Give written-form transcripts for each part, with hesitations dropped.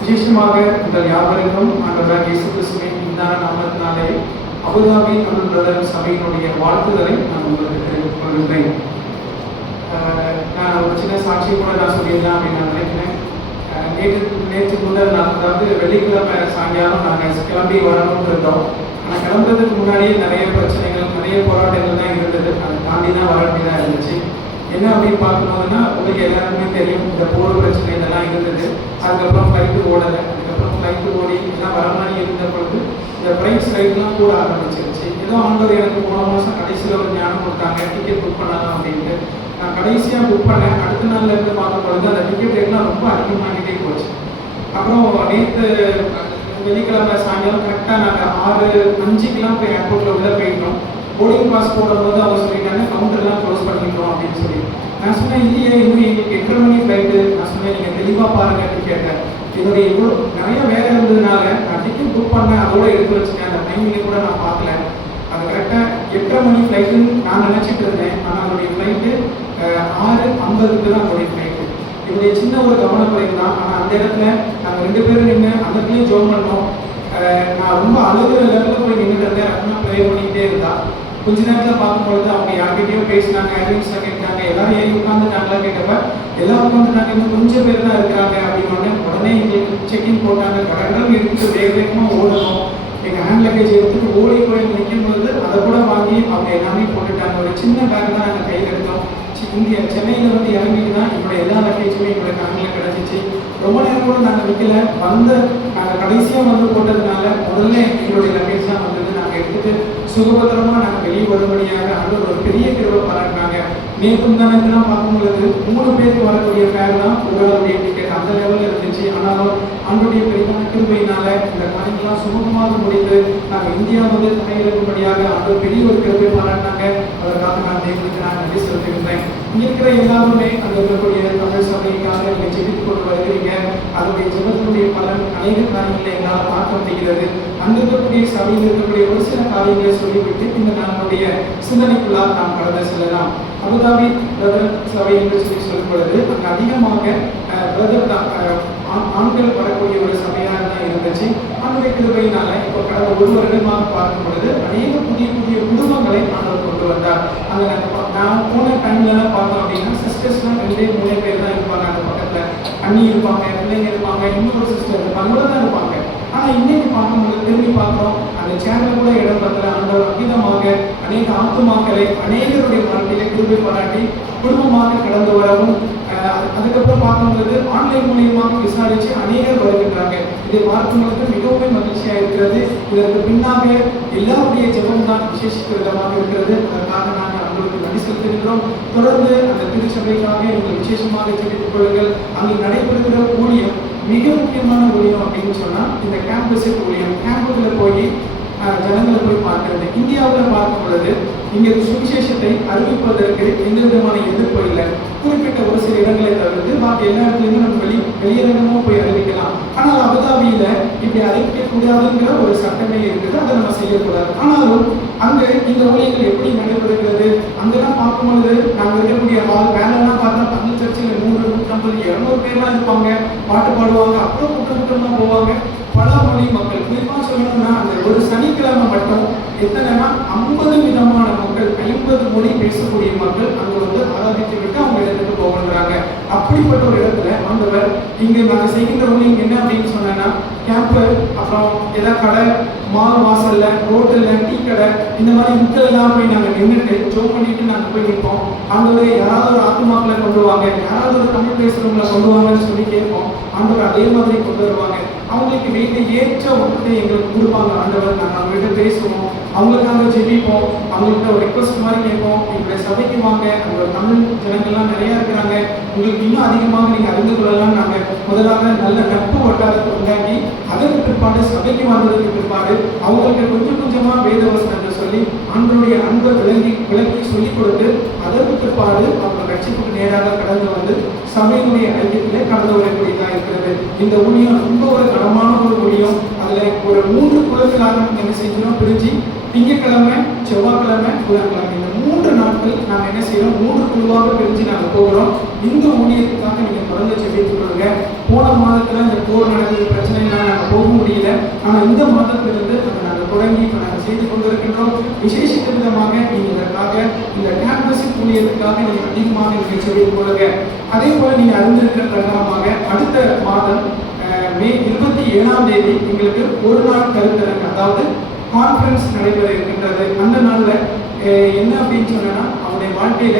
விசேஷமாக உங்கள் யாவருக்கும் ஆண்டவராகிய இயேசு கிறிஸ்துவின் இந்தான நாமத்தினாலே அபுதாபி அருள் பிரதர் சபையினுடைய வாழ்த்துதலை நான் உங்களுக்கு தெரிவித்துக் கொள்கிறேன். நான் ஒரு சின்ன சாட்சி கூட நான் சொல்லிடலாம் அப்படின்னு நான் நினைக்கிறேன். நேற்று முதல் நாள், அதாவது வெள்ளிக்கிழமை சாயங்காலம் நாங்கள் கிளம்பி வரணும்னு இருந்தோம். ஆனால் கிளம்புறதுக்கு முன்னாடியே நிறைய பிரச்சனைகள், நிறைய போராட்டங்கள் தான் இருந்தது. அதை தாண்டி தான் வர வேண்டியதாக இருந்துச்சு. என்ன அப்படின்னு பார்க்கும்போதுன்னா, உங்களுக்கு எல்லாருக்குமே தெரியும், இந்த போர் பிரச்சனை இதெல்லாம் இருந்தது. அதுக்கப்புறம் ஃப்ளைட்டு ஓடலை. அதுக்கப்புறம் ஃப்ளைட்டு ஓடி எல்லாம் வர மாதிரி இருந்த பொழுது இந்த ப்ரைஸ் ரைட்லாம் கூட ஆரம்பிச்சிருச்சு. ஏதோ ஆண்டவர் எனக்கு போன மாதம் கடைசியில் ஒரு ஞானம் கொடுத்தாங்க, டிக்கெட் புக் பண்ணலாம் அப்படின்ட்டு. நான் கடைசியாக புக் பண்ணேன். அடுத்த நாள்ல இருந்து பார்க்கும் பொழுது அந்த டிக்கெட் ரேட்லாம் ரொம்ப அதிகமாகிட்டே போச்சு. அப்புறம் நேற்று வெள்ளிக்கிழமை சாயங்காலம் கரெக்டாக நாங்கள் 6:05 போய் ஏர்போர்ட்டில் உள்ள போயிட்டோம். போர்டிங் பாஸ் போடும்போது அவங்க சொல்லிட்டாங்க, கவுண்டர்லாம் க்ளோஸ் பண்ணிட்டோம் அப்படின்னு சொல்லி. நான் சொன்னேன், இல்லையே இன்னும் எங்களுக்கு 8:30 மணி ஃப்ளைட்டு. நான் சொன்னேன், நீங்கள் தெளிவாக பாருங்கன்னு கேட்டேன். என்னுடைய இவ்வளோ நிறைய வேலை இருந்ததுனால நான் டிக்கெட் புக் பண்ணேன், அதோட எடுத்து வச்சுட்டேன். அந்த டைமிங்கை கூட நான் பார்க்கல. அது கரெக்டாக 8:30 மணி ஃப்ளைட்டுன்னு நான் நினச்சிட்டு இருந்தேன். ஆனால் அதோடைய ஃப்ளைட்டு 6:50 தான் அதோடைய ஃப்ளைட்டு. என்னுடைய சின்ன ஒரு கவனக்குறைவு தான். ஆனால் அந்த இடத்துல நாங்கள் 2 பேரும் நின்று அந்த இடத்துலையும் ஜோம் பண்ணோம். நான் ரொம்ப அழுகிற லெவலில் போய் நின்றுட்டு இருந்தேன். அப்படின்னா ப்ரே பண்ணிக்கிட்டே இருந்தா. கொஞ்ச நேரத்தில் பார்க்கும்பொழுது அவங்க யார்கிட்டயோ பேசினாங்க, ஏர்லைன்ஸில் கேட்டாங்க, எல்லாரும் ஏறி உட்காந்துட்டாங்களா கேட்டப்ப எல்லாம் உட்காந்துட்டாங்க, இன்னும் கொஞ்சம் பேர் தான் இருக்காங்க அப்படின்னு. உடனே எங்களுக்கு செக்இன் போட்டாங்க. கடற்கரை எடுத்துட்டு வேக வேகமாக ஓடணும். எங்கள் ஹேண்ட் லக்கேஜ் எடுத்துட்டு ஓடி போய் நிற்கும் பொழுது அதை கூட வாங்கி அவங்க எல்லாமே போட்டுட்டாங்க. ஒரு சின்ன பேக் தான் நாங்கள் கையில் எடுத்தோம். இங்கே சென்னையில் வந்து இறங்கிட்டு தான் என்னுடைய எல்லா லக்கேஜுமே எங்களுடைய கணக்கில் கிடச்சிச்சு. ரொம்ப நேரம் கூட நாங்கள் வைக்கல. நாங்கள் கடைசியாக வந்து போட்டதுனால முதல்ல எங்களுடைய லக்கேஜ் தான் வந்தது. நாங்கள் எடுத்துட்டு சுகபத்திரமாக நாங்கள் வெளியே வரும்படியாக அந்த ஒரு பெரிய கிருபை பாராட்டினாங்க. நேற்று தானெல்லாம் பார்க்கும்பொழுது 3 பேருக்கு வரக்கூடிய ஃபேர் தான் உங்களுடைய டிக்கெட் அந்த லெவலில் இருந்துச்சு. ஆனாலும் அவங்களுடைய பெரிய கிருபையினால இந்த பணிக்கெல்லாம் சுமூகமாக முடிந்து நாங்கள் இந்தியா வந்து தடையிறக்கும்படியாக அந்த பெரிய ஒரு கிருபை பாராட்டினாங்க. அதற்காக நான் தேவனுக்கு நான் நன்றி செலுத்துகின்றேன். இங்கே இருக்கிற எல்லாருமே அந்த இருக்கக்கூடிய தமிழ் சபைக்காக நீங்கள் ஜெபித்துக் கொண்டு வருகிறீங்க. அதனுடைய ஜெபத்தினுடைய பலன் அநேக காரியங்களை எங்களால் பார்க்க முடிகிறது. அங்க இருக்கக்கூடிய சபையில் இருக்கக்கூடிய ஒரு சில காரியங்களை சொல்லிவிட்டு இந்த நம்முடைய சிந்தனைக்குள்ளாக நாம் கடந்து செல்லலாம். அபுதாபி பிரதர் சபை என்று சொல்லும் பொழுது அங்கே அதிகமாக பிரதர் ஆண்கள் வரக்கூடிய ஒரு சபையாக தான் இருந்துச்சு. ஆண்களுடைய கிருபையினால இப்போ கடந்த 1 வருடமாக பார்க்கும் பொழுது அநேக புதிய புதிய குடும்பங்களை ஆண்டவர் கொண்டு வந்தார். அங்கே நான் போன டைம்லலாம் பார்த்தோம் அப்படின்னா சிஸ்டர்ஸ்லாம் 2-3 பேர் தான் இருப்பாங்க. அந்த பக்கத்தில் அண்ணி இருப்பாங்க, பிள்ளைங்க இருப்பாங்க, இன்னொரு சிஸ்டர் இருப்பாங்க, தான் இருப்பாங்க. ஆனால் இன்னைக்கு பார்க்கும்போது திரும்பி பார்க்குறோம், அந்த சேனல் கூட இடம் பத்தல. ஆண்டவர் அமிதமாக அநேக ஆத்துமாக்களை அநேகருடைய வாழ்க்கையில கிருபை பாராட்டி குடும்பமாக கடந்து வரவும், அதுக்கப்புறம் பார்க்கும்போது ஆன்லைன் மூலியமாக விசாரித்து அநேகர் வருகின்றாங்க. இதை பார்க்கும்போது மிகவும் மகிழ்ச்சியாக இருக்கிறது. இதற்கு பின்னாக எல்லாருடைய ஜெபம் தான் விசேஷித்த விதமாக இருக்கிறது. அதற்காக நாங்கள் அவங்களுக்கு நன்றி செலுத்துகின்றோம். தொடர்ந்து அந்த திருச்சபைக்காக நீங்கள் விசேஷமாக ஜெபித்துக் கொள்ளுங்கள். அங்கே நடைபெறுகிற ஊழியம் மிக முக்கியமான ஊழியம் அப்படின்னு சொன்னால் இந்த கேம்பஸ் ஊழியம். கேம்புகளில் போய் ஜனங்களை போய் பார்க்கிறது. இந்தியாவில் பார்க்கும் பொழுது இங்கே சுவிசேஷத்தை அறிவிப்பதற்கு எந்த விதமான எதிர்ப்பு இல்லை. குறிப்பிட்ட ஒரு சில இடங்களை தவிர்த்து பாக்கி எல்லா இடத்துலையுமே நம்ம வெளியிடமும் போய் அறிவிக்கலாம். ஆனால் அபுதாபியில இப்படி அறிவிக்கக்கூடாதுங்கிற ஒரு சட்டமே இருக்குது. அதை நம்ம செய்யக்கூடாது. ஆனாலும் அங்கே இந்த ஊழியர்கள் எப்படி நடைபெறுகிறது அங்கெல்லாம் பார்க்கும்பொழுது நாங்கள் இருக்கக்கூடிய வேலைலாம் பார்த்தா தமிழ் சர்ச்சில் 100, 150, 200 பேர்லாம் இருப்பாங்க. பாட்டு பாடுவாங்க. அப்புறம் கூட்டமாக போவாங்க. பல மொழி மக்கள். குறிப்பாக சொல்லணும்னா அந்த ஒரு சனிக்கிழமை மட்டும் எத்தனைனா 50 விதமான மக்கள், 50 மொழி பேசக்கூடிய மக்கள் அங்கே வந்து ஆராதித்து விட்டு அவங்க இடத்துக்கு போகின்றாங்க. அப்படிப்பட்ட ஒரு இடத்துல ஆண்டவர் இங்கே நாங்கள் செய்கின்ற ஊழியம் என்ன அப்படின்னு சொன்னேன்னா, கேம்ப்பு, அப்புறம் ஏதாவது கடை, மால் வாசல்ல, ரோட்டில், டீ கடை, இந்த மாதிரி முக்கெல்லாம் போய் நாங்கள் நின்றுட்டு ஜோம் பண்ணிட்டு நாங்கள் போய் நிற்போம். ஆண்டவரே யாராவது ஒரு ஆத்துமாக்களை கொண்டு வாங்க, யாராவது ஒரு தமிழ் பேசுகிறவங்களை கொண்டு வாங்கன்னு சொல்லி கேட்போம். ஆண்டவர் அதே மாதிரி கொண்டு வருவாங்க. அவங்களுக்கு வீட்டை ஏற்ற ஒன்றத்தை எங்களுக்கு கொடுப்பாங்க. ஆண்டவர் நாங்கள் அவங்ககிட்ட பேசுவோம், அவங்களுக்காக ஜெபிப்போம், அவங்கள்ட்ட ஒரு ரெக்வஸ்ட் மாதிரி கேட்போம், எங்களுடைய சபைக்கு வாங்க, அங்கே தமிழ் ஜனங்கள்லாம் நிறையா இருக்கிறாங்க, உங்களுக்கு இன்னும் அதிகமாக நீங்கள் அறிந்து கொள்ளலாம். நாங்கள் முதலாக நல்ல நட்பு வட்டாரத்தை உண்டாக்கி அதற்கு பிற்பாடு சபைக்கு வந்ததுக்கு பிற்பாடு அவங்களுக்கு கொஞ்சம் கொஞ்சமாக வேத வசனங்கள் சொல்லி ஆண்டவருடைய அன்பை விளக்கி சொல்லிக் கொடுத்து அதற்கு பிற்பாடு அவங்க ரட்சிப்புக்கு நேராக கடந்து வந்து சபையினுடைய ஐக்கியத்திலே கடந்து வரக்கூடியதாக இருக்கிறது. இந்த ஊழியம் ரொம்ப ஒரு கனமான ஒரு ஊழியம். அதில் ஒரு 3 குழுக்களாக என்ன செஞ்சோம் பிரிஞ்சு திங்கட்கிழமை, செவ்வாய்க்கிழமை, புதன்கிழமை இந்த 3 நாட்கள் நாங்கள் என்ன செய்யறோம், 3 குழுவாக பிரிஞ்சு நாங்கள் போகிறோம். இந்த ஊழியத்துக்காக நீங்க தொடர்ந்து ஜெபித்துக் கொள்ளுங்க. போன மாதத்துல இந்த போர் நடந்தது, பிரச்சனைலாம் நாங்கள் போக முடியல. ஆனா இந்த மாதத்திலிருந்து அதை நாங்கள் தொடங்கி இப்போ நாங்கள் செய்து கொண்டிருக்கின்றோம். விசேஷித்த விதமாக நீங்க இதற்காக இந்த கேம்பஸ் ஊழியத்துக்காக நீங்க அதிகமாக நீங்க ஜெபித்துக் கொள்ளுங்க. அதே போல நீங்க அறிந்திருக்கிற பிரகாரமாக அடுத்த மாதம் மே 27ஆம் தேதி எங்களுக்கு ஒரு நாள் கருத்தரங்கு, அதாவது கான்ஃபரன்ஸ் நடைபெற இருக்கின்றது. அந்த நாள்ல என்ன அப்படின்னு சொன்னா, அவருடைய வாழ்க்கையில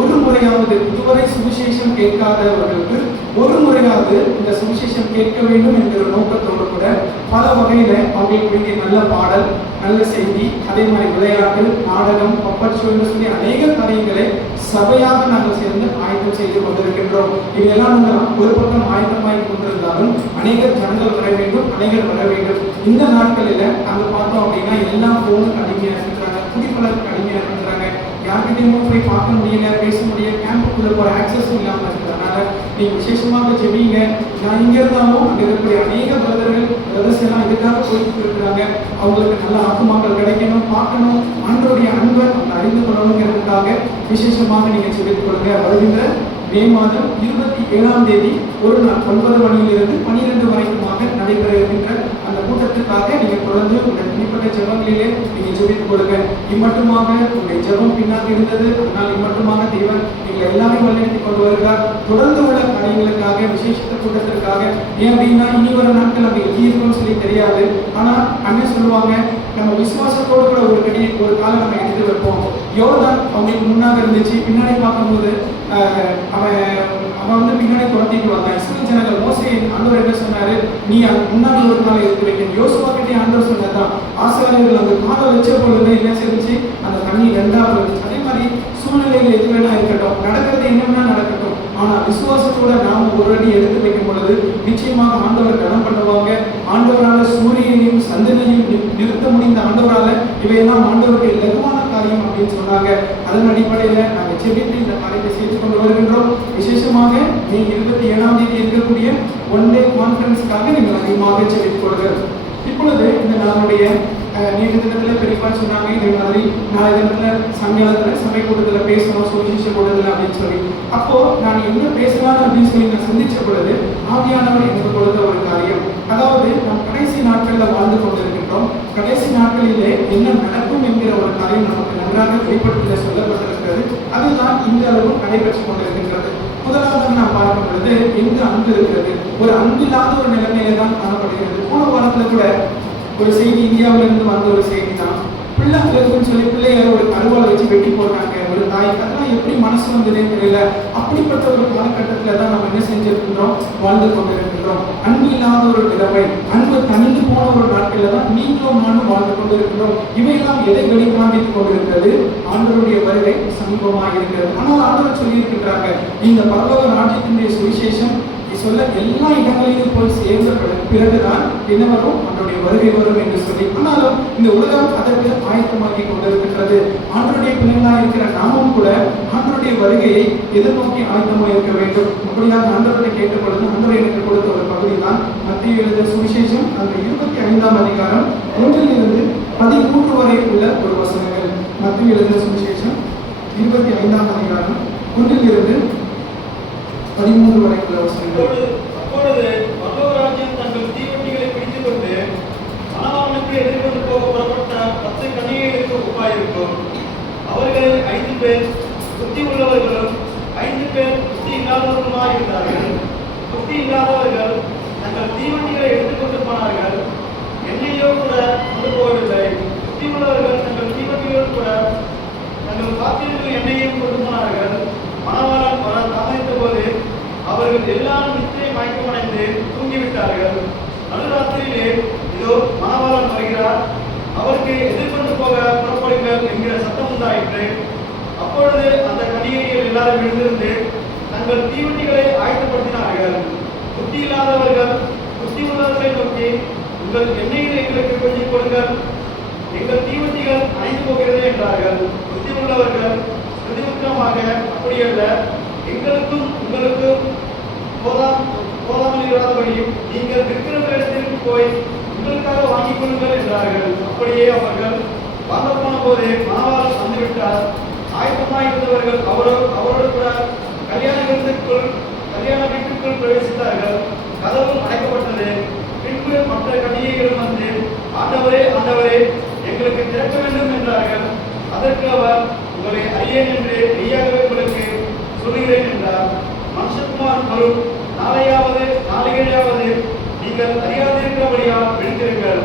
ஒரு முறையாவது இதுவரை சுவிசேஷம் கேட்காதவர்களுக்கு ஒரு முறையாவது இந்த சுவிசேஷம் கேட்க வேண்டும் என்கிற நோக்கத்தோடு கூட பல வகையில அவங்களுக்கு வேண்டிய நல்ல பாடல், நல்ல செய்தி, அதே மாதிரி விளையாட்டு, நாடகம், பப்பட் ஷோ சொல்லி அநேக காரியங்களை சபையாக நாங்கள் சேர்ந்து ஆயத்தம் செய்து கொண்டிருக்கின்றோம். இவையெல்லாம் நாங்கள் ஒரு பக்கம் ஆயத்தமாகி கொண்டிருந்தாலும் அநேக ஜனங்கள் வர வேண்டும், அநேகர் வர வேண்டும். இந்த நாட்களில் அங்கே பார்த்தோம் அப்படின்னா எல்லாம் போனுக்கு அடிமையாக இருக்கிறாங்க, குடிப்பழக்கு அடிமையாக இருக்கிறாங்க, யார்கிட்டையும் போய் பார்க்க முடியல, பேச முடியல, கேம்புக்குள்ள போகிற ஆக்சஸும் இல்லாமல் இருக்கிறதுனால நீங்கள் விசேஷமாக ஜெபிங்க. நான் இங்கே இருந்தாலும் அங்கே இருக்கக்கூடிய அநேக பிரதர்ஸ் எல்லாம் இதுக்காக போயிட்டு இருக்கிறாங்க. அவங்களுக்கு நல்ல ஆத்மாக்கள் கிடைக்கணும், பார்க்கணும், ஆண்டோடைய அன்பை அவங்க அறிந்து கொள்ளணுங்கிறதுக்காக விசேஷமாக நீங்கள் ஜெபித்துக் கொள்ளுங்க. வருகின்ற மே மாதம் 27ஆம் தேதி ஒரு நாள் 9 மணியிலிருந்து 12 வரைக்குமாக நடைபெற இருக்கின்ற அந்த கூட்டத்துக்காக நீங்கள் தொடர்ந்து உங்களுடைய தனிப்பட்ட ஜெபங்களிலே நீங்கள் ஜெபித்துக் கொள்ளுங்க. இம்மட்டுமாக உங்களுடைய ஜெபம் பின்னாடி இருந்தது, ஆனால் இம்மட்டுமாக தேவன் நீங்கள் எல்லாரையும் வழிநடத்தி கொண்டு வருகிறார். தொடர்ந்து உள்ள காரியங்களுக்காக, விசேஷத்த கூட்டத்திற்காக. ஏன் அப்படின்னா இனி வர நாட்கள் அப்படி எப்படி இருக்கும்னு சொல்லி தெரியாது. ஆனால் அண்ணன் சொல்லுவாங்க, நம்ம விசுவாசத்தோடு கூட ஒரு காலம் நம்ம எடுத்து வைப்போம். யோர்தான் அவங்களுக்கு முன்னாக இருந்துச்சு, பின்னாடி பார்க்கும்போது அவன் வந்து பின்னாடி துரத்திட்டு வந்தான். இஸ்ரவேல் ஜனங்கள் மோசே ஆண்டவர் என்ன சொன்னாரு, நீ முன்னாடி ஒரு காலை எடுத்து வைக்கணும். யோசுவா கிட்டே ஆண்டவர் சொன்னதான். ஆசாரியர்கள் அந்த காலை வச்ச பொழுது என்ன செஞ்சு அந்த தண்ணி ரெண்டாவது இருந்துச்சு. அதே மாதிரி சூழ்நிலைகள் எது வேணா இருக்கட்டும், நடக்கிறது என்ன வேணா நடக்கட்டும், ஆனா விசுவாசத்தோட நாம ஒரு அடி எடுத்து வைக்கும் பொழுது நிச்சயமாக ஆண்டவர் கனம் பண்ணுவாங்க. ஆண்டவரால சூரியனையும் சந்திரனையும் நிறுத்த முடிந்த ஆண்டவரால இவையெல்லாம் ஆண்டவருடைய லகுவான காரியம் அப்படின்னு சொன்னாங்க. அதன் அடிப்படையில நாங்கள் செபித்து இந்த காரியத்தை செய்து கொண்டு வருகின்றோம். விசேஷமாக மே 27ஆம் தேதி இருக்கக்கூடிய ஒன் டே கான்ஃபரன்ஸுக்காக நீங்கள் அதிகமாக செபித்துக் கொள்ளுங்கள். இப்பொழுது இந்த நாளுடைய நேற்று தினத்தில் பெரியப்பா சொன்னாங்க, இதே மாதிரி நாளை தினத்தில் சங்கத்தில் சபை கூட்டத்தில் பேசணும், சுவிசேஷ கூட்டத்தில் அப்படின்னு சொல்லி. அப்போ நான் என்ன பேசலாம் அப்படின்னு சொல்லி நான் சந்திச்ச பொழுது ஆவியானவர் எனக்கு கொடுத்த ஒரு காரியம், அதாவது நாம் கடைசி நாட்களில் வாழ்ந்து கொண்டிருக்கின்றோம். கடைசி நாட்களிலே என்ன நடக்கும் என்கிற ஒரு காரியம் நமக்கு நன்றாக வெளிப்படுத்தில சொல்லப்பட்டிருக்கிறது. அதுதான் இந்த அளவு நடைபெற்றுக் கொண்டிருக்கின்றது. முதலாவது நான் பார்க்கும் பொழுது எங்கு அன்பு இருக்கிறது, ஒரு அன்பில்லாத ஒரு நிலைமையில தான் காணப்படுகிறது. போன வாரத்தில் கூட ஒரு செய்தி, இந்தியாவிலிருந்து வந்த ஒரு செய்தி தான். பிள்ளை அழகுன்னு சொல்லி பிள்ளைய ஒரு கருவாலை வச்சு வெட்டி போட்டாங்க ஒரு தாய்க்கு. அதெல்லாம் எப்படி மனசு வந்ததே தெரியல. அப்படிப்பட்ட ஒரு காலகட்டத்தில் தான் நம்ம என்ன செஞ்சிருக்கின்றோம், வாழ்ந்து கொண்டிருக்கின்றோம். அன்பு இல்லாத ஒரு நிலைமை, அன்பு தனிந்து போன ஒரு நாட்களில் தான் நீங்களும் நானும் வாழ்ந்து கொண்டிருக்கின்றோம். இவையெல்லாம் எதை வெளிக்காண்பித்துக் கொண்டிருக்கிறது, ஆண்டவருடைய வருகை சமீபமாக இருக்கிறது. ஆனால் ஆண்டவர் சொல்லியிருக்கின்றாங்க, இந்த பரலோக ராஜ்யத்தினுடைய சுவிசேஷம் சொல்ல எல்லா இடங்களிலும் போய் சேர்ந்த பிறகுதான் என்ன வரும், அவருடைய வருகை வரும் என்று சொல்லி. ஆனாலும் இந்த உலகம் அதற்கு ஆயத்தமாக்கி கொண்டிருக்கின்றது. ஆண்டவருடைய பிள்ளைகளாக இருக்கிற நாமும் கூட ஆண்டவருடைய வருகையை எதிர்நோக்கி ஆயத்தமாக இருக்க வேண்டும். அப்படியாக ஆண்டவரை கேட்ட பொழுது ஆண்டவர் எனக்கு கொடுத்த ஒரு பகுதி தான் மத்திய எழுத சுவிசேஷம் அந்த 25ஆம் அதிகாரம் 1 to 13 வரை உள்ள ஒரு வசனங்கள். மத்திய எழுத சுவிசேஷம் 25ஆம் அதிகாரம் 1 to 13 வரை உள்ள வசனங்கள். அப்பொழுது மனோராஜ்யம் தங்கள் தீவட்டிகளை பிடித்துக் கொண்டு மணவாளனுக்கு எதிர்கொண்டு போக புறப்பட்ட 10 கன்னிகைகளுக்கு ஒப்பாயிருக்கும். அவர்கள் 5 பேர் புத்தி உள்ளவர்களும் 5 பேர் புத்தி இல்லாதவர்களுமாய் இருந்தார்கள். புத்தி இல்லாதவர்கள் தங்கள் தீவட்டிகளை எடுத்துக்கொண்டு போனார்கள், எண்ணெயோ கூட கொண்டு போகவில்லை. புத்தி உள்ளவர்கள் தங்கள் தீவட்டிகளோடு கூட தங்கள் பாத்திரங்கள் எண்ணெயையும் கொண்டு போனார்கள். மணவாளன் வர தாமதித்த போது அவர்கள் எல்லாரும் நித்திரை மயக்கமடைந்து தூங்கிவிட்டார்கள். நடுராத்திரியிலே இதோ மணவாளன் வருகிறார், அவருக்கு எதிர்கொண்டு போக புறப்படுங்கள் என்கிற சத்தம் உண்டாயிற்று. அப்பொழுது அந்த கன்னிகைகள் எல்லாரும் எழுந்திருந்து தங்கள் தீவட்டிகளை ஆயத்தப்படுத்தினார்கள். புத்தி இல்லாதவர்கள் புத்தி உள்ளவர்களை நோக்கி, உங்கள் எண்ணெய்களை எங்களுக்கு கொஞ்சம் கொடுங்கள், எங்கள் தீவட்டிகள் அணைந்து போகிறது என்றார்கள். புத்தி உள்ளவர்கள் பிரதிமுகமாக அப்படியல்ல, எங்களுக்கும் உங்களுக்கும் போதாமல் இராதபடி நீங்கள் விற்கிறவர்களிடத்திற்கு போய் உங்களுக்காக வாங்கிக் கொள்ளுங்கள் என்றார்கள். அப்படியே அவர்கள் வாங்க போன போது மணவாளன் வந்துவிட்டார். ஆயத்தமாக இருந்தவர்கள் அவரோடு கூட கல்யாண வீட்டுக்குள் பிரவேசித்தார்கள். கதவு அடைக்கப்பட்டது. பின்பு மற்ற கன்னிகைகளும் வந்து, ஆண்டவரே ஆண்டவரே, எங்களுக்கு திறக்க வேண்டும் என்றார்கள். அதற்கு அவர், உங்களை அறியேன் என்று மெய்யாகவே உங்களுக்கு சொல்கிறேன் என்றார். மனுஷகுமார் வரும் நாளையாவது நீங்கள் அறியாதிருக்கிறபடியால் விழித்திருங்கள்.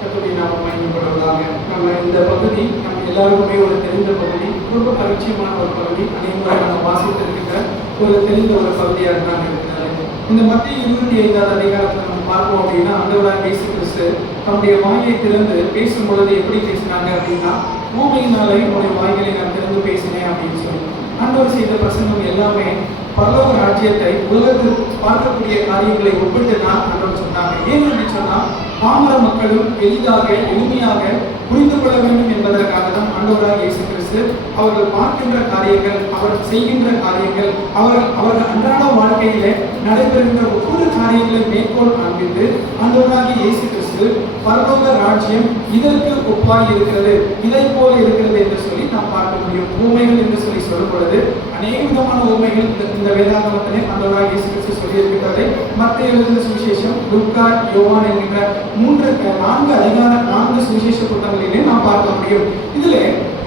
கர்த்தருடைய நாமம் மகிமைப்படுவதாக. நம்ம இந்த பகுதி நம்ம எல்லாருக்குமே ஒரு தெரிந்த பகுதி, ரொம்ப பரிச்சயமான ஒரு பகுதி, அனைவரும் நம்ம வாசித்திருக்கிற ஒரு தெரிந்த ஒரு பகுதியாக தான் இருக்கிறது. இந்த மத்திய 25வது அதிகாரத்தில் நம்ம பார்ப்போம் அப்படின்னா, ஆண்டவராகிய இயேசு கிறிஸ்து தன்னுடைய வாயை திறந்து பேசும் பொழுது எப்படி பேசினாங்க அப்படின்னா, பூமியினாலே உன்னுடைய வாய்களை நான் திறந்து பேசினேன் அப்படின்னு சொல்லி ஆண்டவர் செய்த பிரசங்கம் எல்லாமே பரலோக ராஜ்யத்தை உலகத்தில் பார்க்கக்கூடிய காரியங்களை ஒப்பிட்டு தான் ஆண்டவர் சொன்னாங்க. ஏன் என்று சொன்னால், பாமர மக்களும் எளிமையாக புரிந்து கொள்ள வேண்டும் என்பதற்காக தான் ஆண்டவராகிய இயேசு கிறிஸ்து அவர்கள் பார்க்கின்ற காரியங்கள், அவர் செய்கின்ற காரியங்கள், அவர்கள் அன்றாட வாழ்க்கையில நடைபெறுகின்ற ஒவ்வொரு காரியங்களை மேற்கோள் காண்பித்து ஆண்டவராகிய இயேசு கிறிஸ்து பரலோக ராஜ்யம் இதற்கு ஒப்பாய் இருக்கிறது, இதை போல இருக்கிறது என்று சொல்லி நாம் பார்க்க முடியும். ஊமைகள் என்று சொல்லி சொல்லும் பொழுது அநேக விதமான ஊமைகள் இந்த வேதாகமத்திலே ஆண்டவராகிய இயேசு கிறிஸ்து சொல்லி இருக்கிறதை மத்திய எழுதின சுவிசேஷம், லூக்கா, யோவான் என்கிற 4 சுவிசேஷ புத்தகங்களிலே நாம் பார்க்க முடியும். இதிலே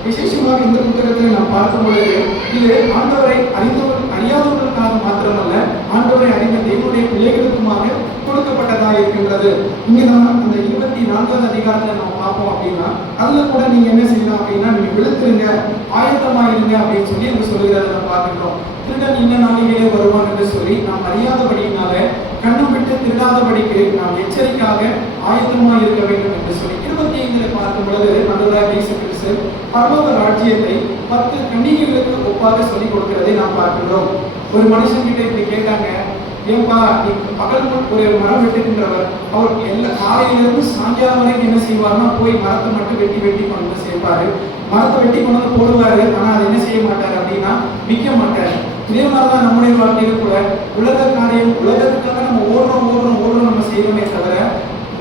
விசேஷமாக இந்த புத்தகத்தில் நாம் பார்க்கும் பொழுது இது ஆண்டவரை அறியாதவர்களுக்காக மாத்திரமல்ல, ஆண்டவரை அறிந்த தேவனுடைய பிள்ளைகளுக்குமாக கொடுக்கப்பட்டதாக இருக்கின்றது. இங்கே நம்ம அந்த 24வது அதிகாரத்தில் நம்ம பார்ப்போம் அப்படின்னா, அதுல கூட நீங்க என்ன செய்யலாம் அப்படின்னா, நீங்க விழுத்துருங்க, ஆயத்தமாயிருங்க அப்படின்னு சொல்லி அங்க சொல்லுகிறத நம்ம பார்க்கிறோம். திருடன் இன்ன நாளிலே வருவான் என்று சொல்லி நாம் அறியாதபடியினால கண்ணும் விட்டு திருடாதபடிக்கு நாம் எச்சரிக்கையாக ஆயத்தமாக இருக்க வேண்டும் என்று சொல்லி 25 பார்க்கும் பொழுது ஆண்டவராகிய இயேசு கிறிஸ்து பரலோக ராஜ்யத்தை 10 கன்னிகைகளுக்கு ஒப்பாக சொல்லிக் கொடுக்கிறதை நாம் பார்க்கிறோம். ஒரு மனுஷன் கிட்ட இப்படி கேட்டாங்க, ஏன்பா நீ பகல் ஒரு மரம் வெட்டுகின்றவர், அவர் எல்லா காலையிலிருந்து சாயங்காலம் வரைக்கும் என்ன செய்வார்னா போய் மரத்தை மட்டும் வெட்டி கொண்டு சேர்ப்பாரு, மரத்தை வெட்டி கொண்டு வந்து போடுவாரு. ஆனா அதை என்ன செய்ய மாட்டாரு அப்படின்னா விற்க மாட்டாரு. இதே மாதிரிதான் நம்முடைய வாழ்க்கையில கூட உலக காரியம், உலகத்துக்காக நம்ம ஓடுறோம் நம்ம செய்யணுமே தவிர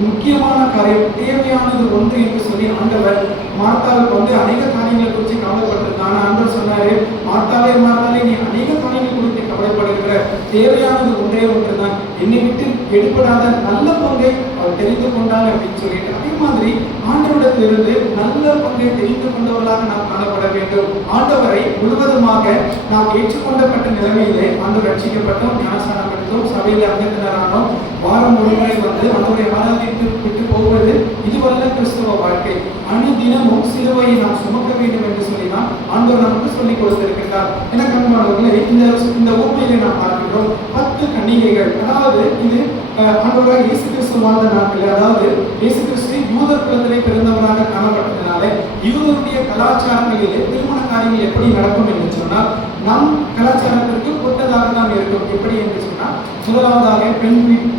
முக்கியமான காரியம் தேவையானது ஒன்று என்று சொல்லி ஆண்டவர் மார்த்தாளுக்கு வந்து அநேக காரியங்களை குறித்து கவலைப்பட்டிருந்தாங்க. ஆண்டவர் சொன்னாரு, மார்த்தாலே நீ அநேக காரியங்களை குறித்து கவலைப்படுகிற, தேவையானது ஒன்றே ஒன்றுதான், என்னை விட்டு எடுபடாத நல்ல பங்கை அவர் தெரிந்து கொண்டாங்க அப்படின்னு சொல்லிட்டு, அதே மாதிரி ஆண்டவரிடத்திலிருந்து நல்ல பங்கை தெரிந்து கொண்டவர்களாக நாம் காணப்பட வேண்டும். ஆண்டவரை முழுவதுமாக நாம் ஏற்றுக்கொண்டப்பட்ட நிலைமையிலே ஆண்டவர் ரட்சிக்கப்பட்டோம், ஞானஸ்நானம் எடுத்தோம், சபையில் அங்கத்தினரானோம், வாரம் ஒரு முறை வந்து அவருடைய ஆராதித்து விட்டு போவது இதுவல்ல கிறிஸ்தவ வாழ்க்கை. அனுதினமும் சிலுவையை நாம் சுமக்க வேண்டும் என்று சொல்லிதான் ஆண்டவர் நமக்கு சொல்லிக் கொடுத்திருக்கிறார். என கண்பானவர்களே, இந்த ஊமையிலே நாம் பார்க்கிறோம் 10 கன்னிகைகள். அதாவது இது ஆண்டவராக இயேசு கிறிஸ்து வாழ்ந்த நாட்கள், அதாவது இயேசு கிறிஸ்து யூதர் குலத்திலே பிறந்தவராக காணப்பட்டதுனால யூதருடைய கலாச்சாரங்களிலே திருமண காரியங்கள் எப்படி நடக்கும் என்று சொன்னால் நம் கலாச்சாரத்திற்கு ஒத்ததாக தான் இருக்கும். எப்படி என்று சொன்னால், முதலாவதாக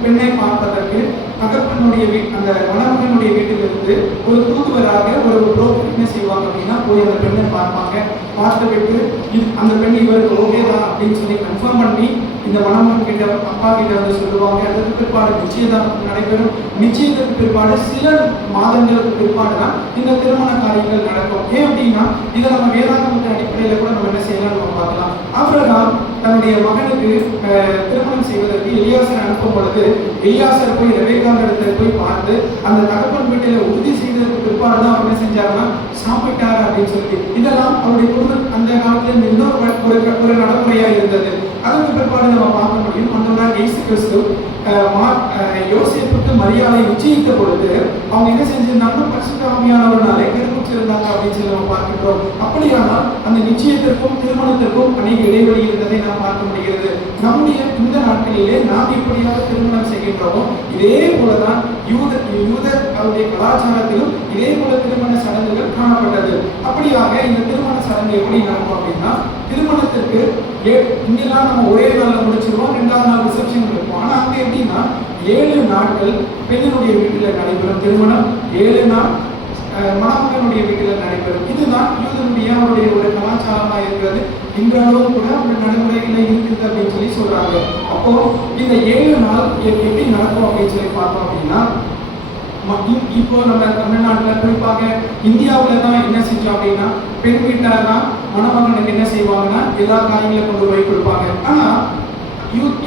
பெண்ணை பார்ப்பதற்கு தகப்பனுடைய அந்த மணமகனுடைய வீட்டிலிருந்து ஒரு தூதுவராக ஒரு புரோக்கர் என்ன செய்வாங்க அப்படின்னா போய் அந்த பெண்ணை பார்ப்பாங்க. பார்த்து விட்டு அந்த பெண் இவருக்கு ஓகேதான் அப்படின்னு சொல்லி கன்ஃபார்ம் பண்ணி இந்த மணமகன் கிட்ட அப்பா கிட்ட வந்து சொல்லுவாங்க. அதற்கு பிற்பாடு நிச்சயதார்த்தம் நடைபெறும். நிச்சயத்துக்கு பிற்பாடு சில மாதங்களுக்கு பிற்பாடு தான் இந்த திருமண காரியங்கள் நடக்கும். ஏன் அப்படின்னா இதை நம்ம வேதாகமத்தின் அடிப்படையில் கூட நம்ம என்ன செய்யலாம் நம்ம பார்க்கலாம். ஆபிரகாம் தன்னுடைய மகனுக்கு திருமணம் செய்வதற்கு எலியாசரை அனுப்பும் பொழுது எலியாசர் போய் ரெபெக்கா இடத்துல போய் பார்த்து அந்த தகப்பன் வீட்டில உறுதி செய்ததற்கு பிற்பாடு தான் என்ன செஞ்சாருன்னா சாப்பிட்டாரு அப்படின்னு சொல்லி, இதெல்லாம் அவருடைய குடும்பம் அந்த காலத்துல இன்னொரு நடைமுறையா இருந்தது. அதற்கு பிற்பாடு நம்ம பார்க்க முடியும். ஆண்டவராகிய இயேசு கிறிஸ்து யோசேப்புக்கு மரியாதை நிச்சயித்த பொழுது அவங்க என்ன செஞ்சிருந்தாங்க, பரிசுத்த ஆவியானவர்னாலே கருவுற்றிருந்தாங்க அப்படின்னு சொல்லி நம்ம பார்க்கிறோம். அப்படியானால் அந்த நிச்சயத்திற்கும் திருமணத்திற்கும் அநேக இடைவெளி இருந்ததை நாம் பார்க்க முடிகிறது. நம்முடைய இந்த நாட்களிலே நாம் எப்படியாக திருமணம் செய்கின்றோமோ இதே போலதான் யூதர் அவருடைய கலாச்சாரத்திலும் இதே போல திருமண சடங்குகள் காணப்பட்டது. அப்படியாக இந்த திருமண சடங்கு எப்படி நடக்கும் அப்படின்னா, திருமணத்திற்கு இங்கெல்லாம் நம்ம ஒரே நாள்ல முடிச்சிருவோம், 2வது நாள் ரிசப்ஷன் இருக்கும். ஆனா அங்க எப்படின்னா 7 நாட்கள் பெண்ணினுடைய வீட்டில் நடைபெறும் திருமணம், 7 நாள் மணமகனுடைய வீட்டில் நடைபெறும். இதுதான் யூதனுடைய அவருடைய ஒரு கலாச்சாரமா இருக்கிறது. இன்றளவும் கூட அந்த நடைமுறைகளை இருக்குது அப்படின்னு சொல்லி சொல்றாங்க. அப்போ இந்த 7 நாள் எப்படி நடக்கும் அப்படின்னு சொல்லி பார்த்தோம் அப்படின்னா, இப்போ நம்ம தமிழ்நாட்டில் குறிப்பாக இந்தியாவில் தான் என்ன செஞ்சோம் அப்படின்னா, பெண் வீட்டார் தான் மணமகனுக்கு என்ன செய்வாங்கன்னா எல்லா காரியங்களையும் கொண்டு போய் கொடுப்பாங்க. ஆனால்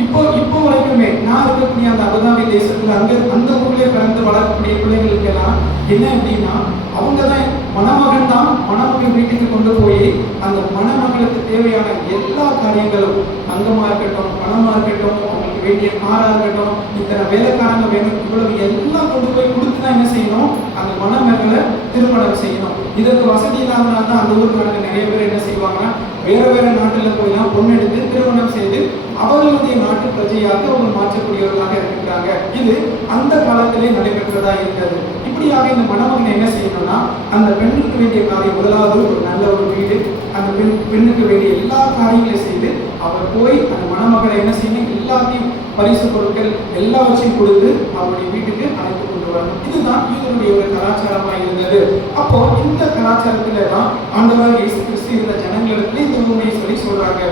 இப்போ வரைக்குமே நான் இருக்கக்கூடிய அந்த அபுதாபி தேசத்துல அந்த ஊர்லயே பிறந்து வளரக்கூடிய பிள்ளைகளுக்கு எல்லாம் என்ன அப்படின்னா, அவங்க தான் மணமகன் வீட்டுக்கு கொண்டு போய் அந்த மணமகளுக்கு தேவையான எல்லா காரியங்களும், தங்கமா இருக்கட்டும், பணமா இருக்கட்டும், அவங்களுக்கு வேண்டிய காரா இருக்கட்டும், இத்தனை வேலைக்காரங்க வேணும், இவ்வளவு எல்லாம் கொண்டு போய் கொடுத்து தான் என்ன செய்யணும், அந்த மணமகளை திருமணம் செய்யணும். இதற்கு வசதி இல்லாதனால தான் அந்த ஊருக்காரங்க நிறைய பேர் என்ன செய்வாங்கன்னா, வேற நாட்டுல போயெல்லாம் பொண்ணு எடுத்து திருமணம் செய்து அவர்களுடைய நாட்டு பிரஜையாக அவங்க மாற்றக்கூடியவர்களாக இருக்கின்றாங்க. இது அந்த காலத்திலே நடைபெற்றதா இருக்கிறது. இப்படியாக இந்த மணமகன் என்ன செய்யணும்னா, அந்த பெண்ணுக்கு வேண்டிய காரியம், முதலாவது ஒரு நல்ல ஒரு வீடு, அந்த பெண்ணுக்கு வேண்டிய எல்லா காரியங்களையும் செய்து அவர் போய் அந்த மணமகளை என்ன செய்யணும், எல்லாத்தையும் பரிசு பொருட்கள் எல்லாவற்றையும் கொடுத்து அவருடைய வீட்டுக்கு அழைத்து கொண்டு வரணும். இதுதான் யூதருடைய ஒரு கலாச்சாரமாக இருந்தது. அப்போ இந்த கலாச்சாரத்துல தான் ஆண்டவராகிய இயேசு கிறிஸ்து இருந்த ஜனங்களிடத்துல இந்த உண்மையை சொல்றாங்க.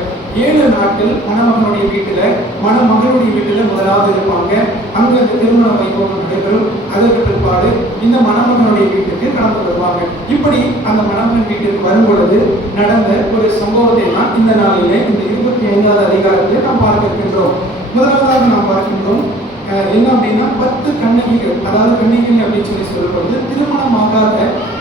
7 நாட்கள் மணமகனுடைய வீட்டுல மணமகளுடைய வீட்டுல முதலாவது இருப்பாங்க. அங்க திருமண வைபவம் நடைபெறும். அதற்கு பிற்பாடு இந்த மணமகனுடைய வீட்டுக்கு கடந்து வருவாங்க. இப்படி அந்த மணமகன் வீட்டுக்கு வரும் பொழுது நடந்த ஒரு சம்பவத்தை தான் இந்த நாளிலே இந்த 25வது அதிகாரத்தில் நாம் பார்க்க இருக்கின்றோம். முதலாவதாக நாம் பார்க்கின்றோம் என்ன அப்படின்னா, 10 கன்னிகைகள், அதாவது கன்னிகைகள் அப்படின்னு சொல்லும்போது திருமணமாகாத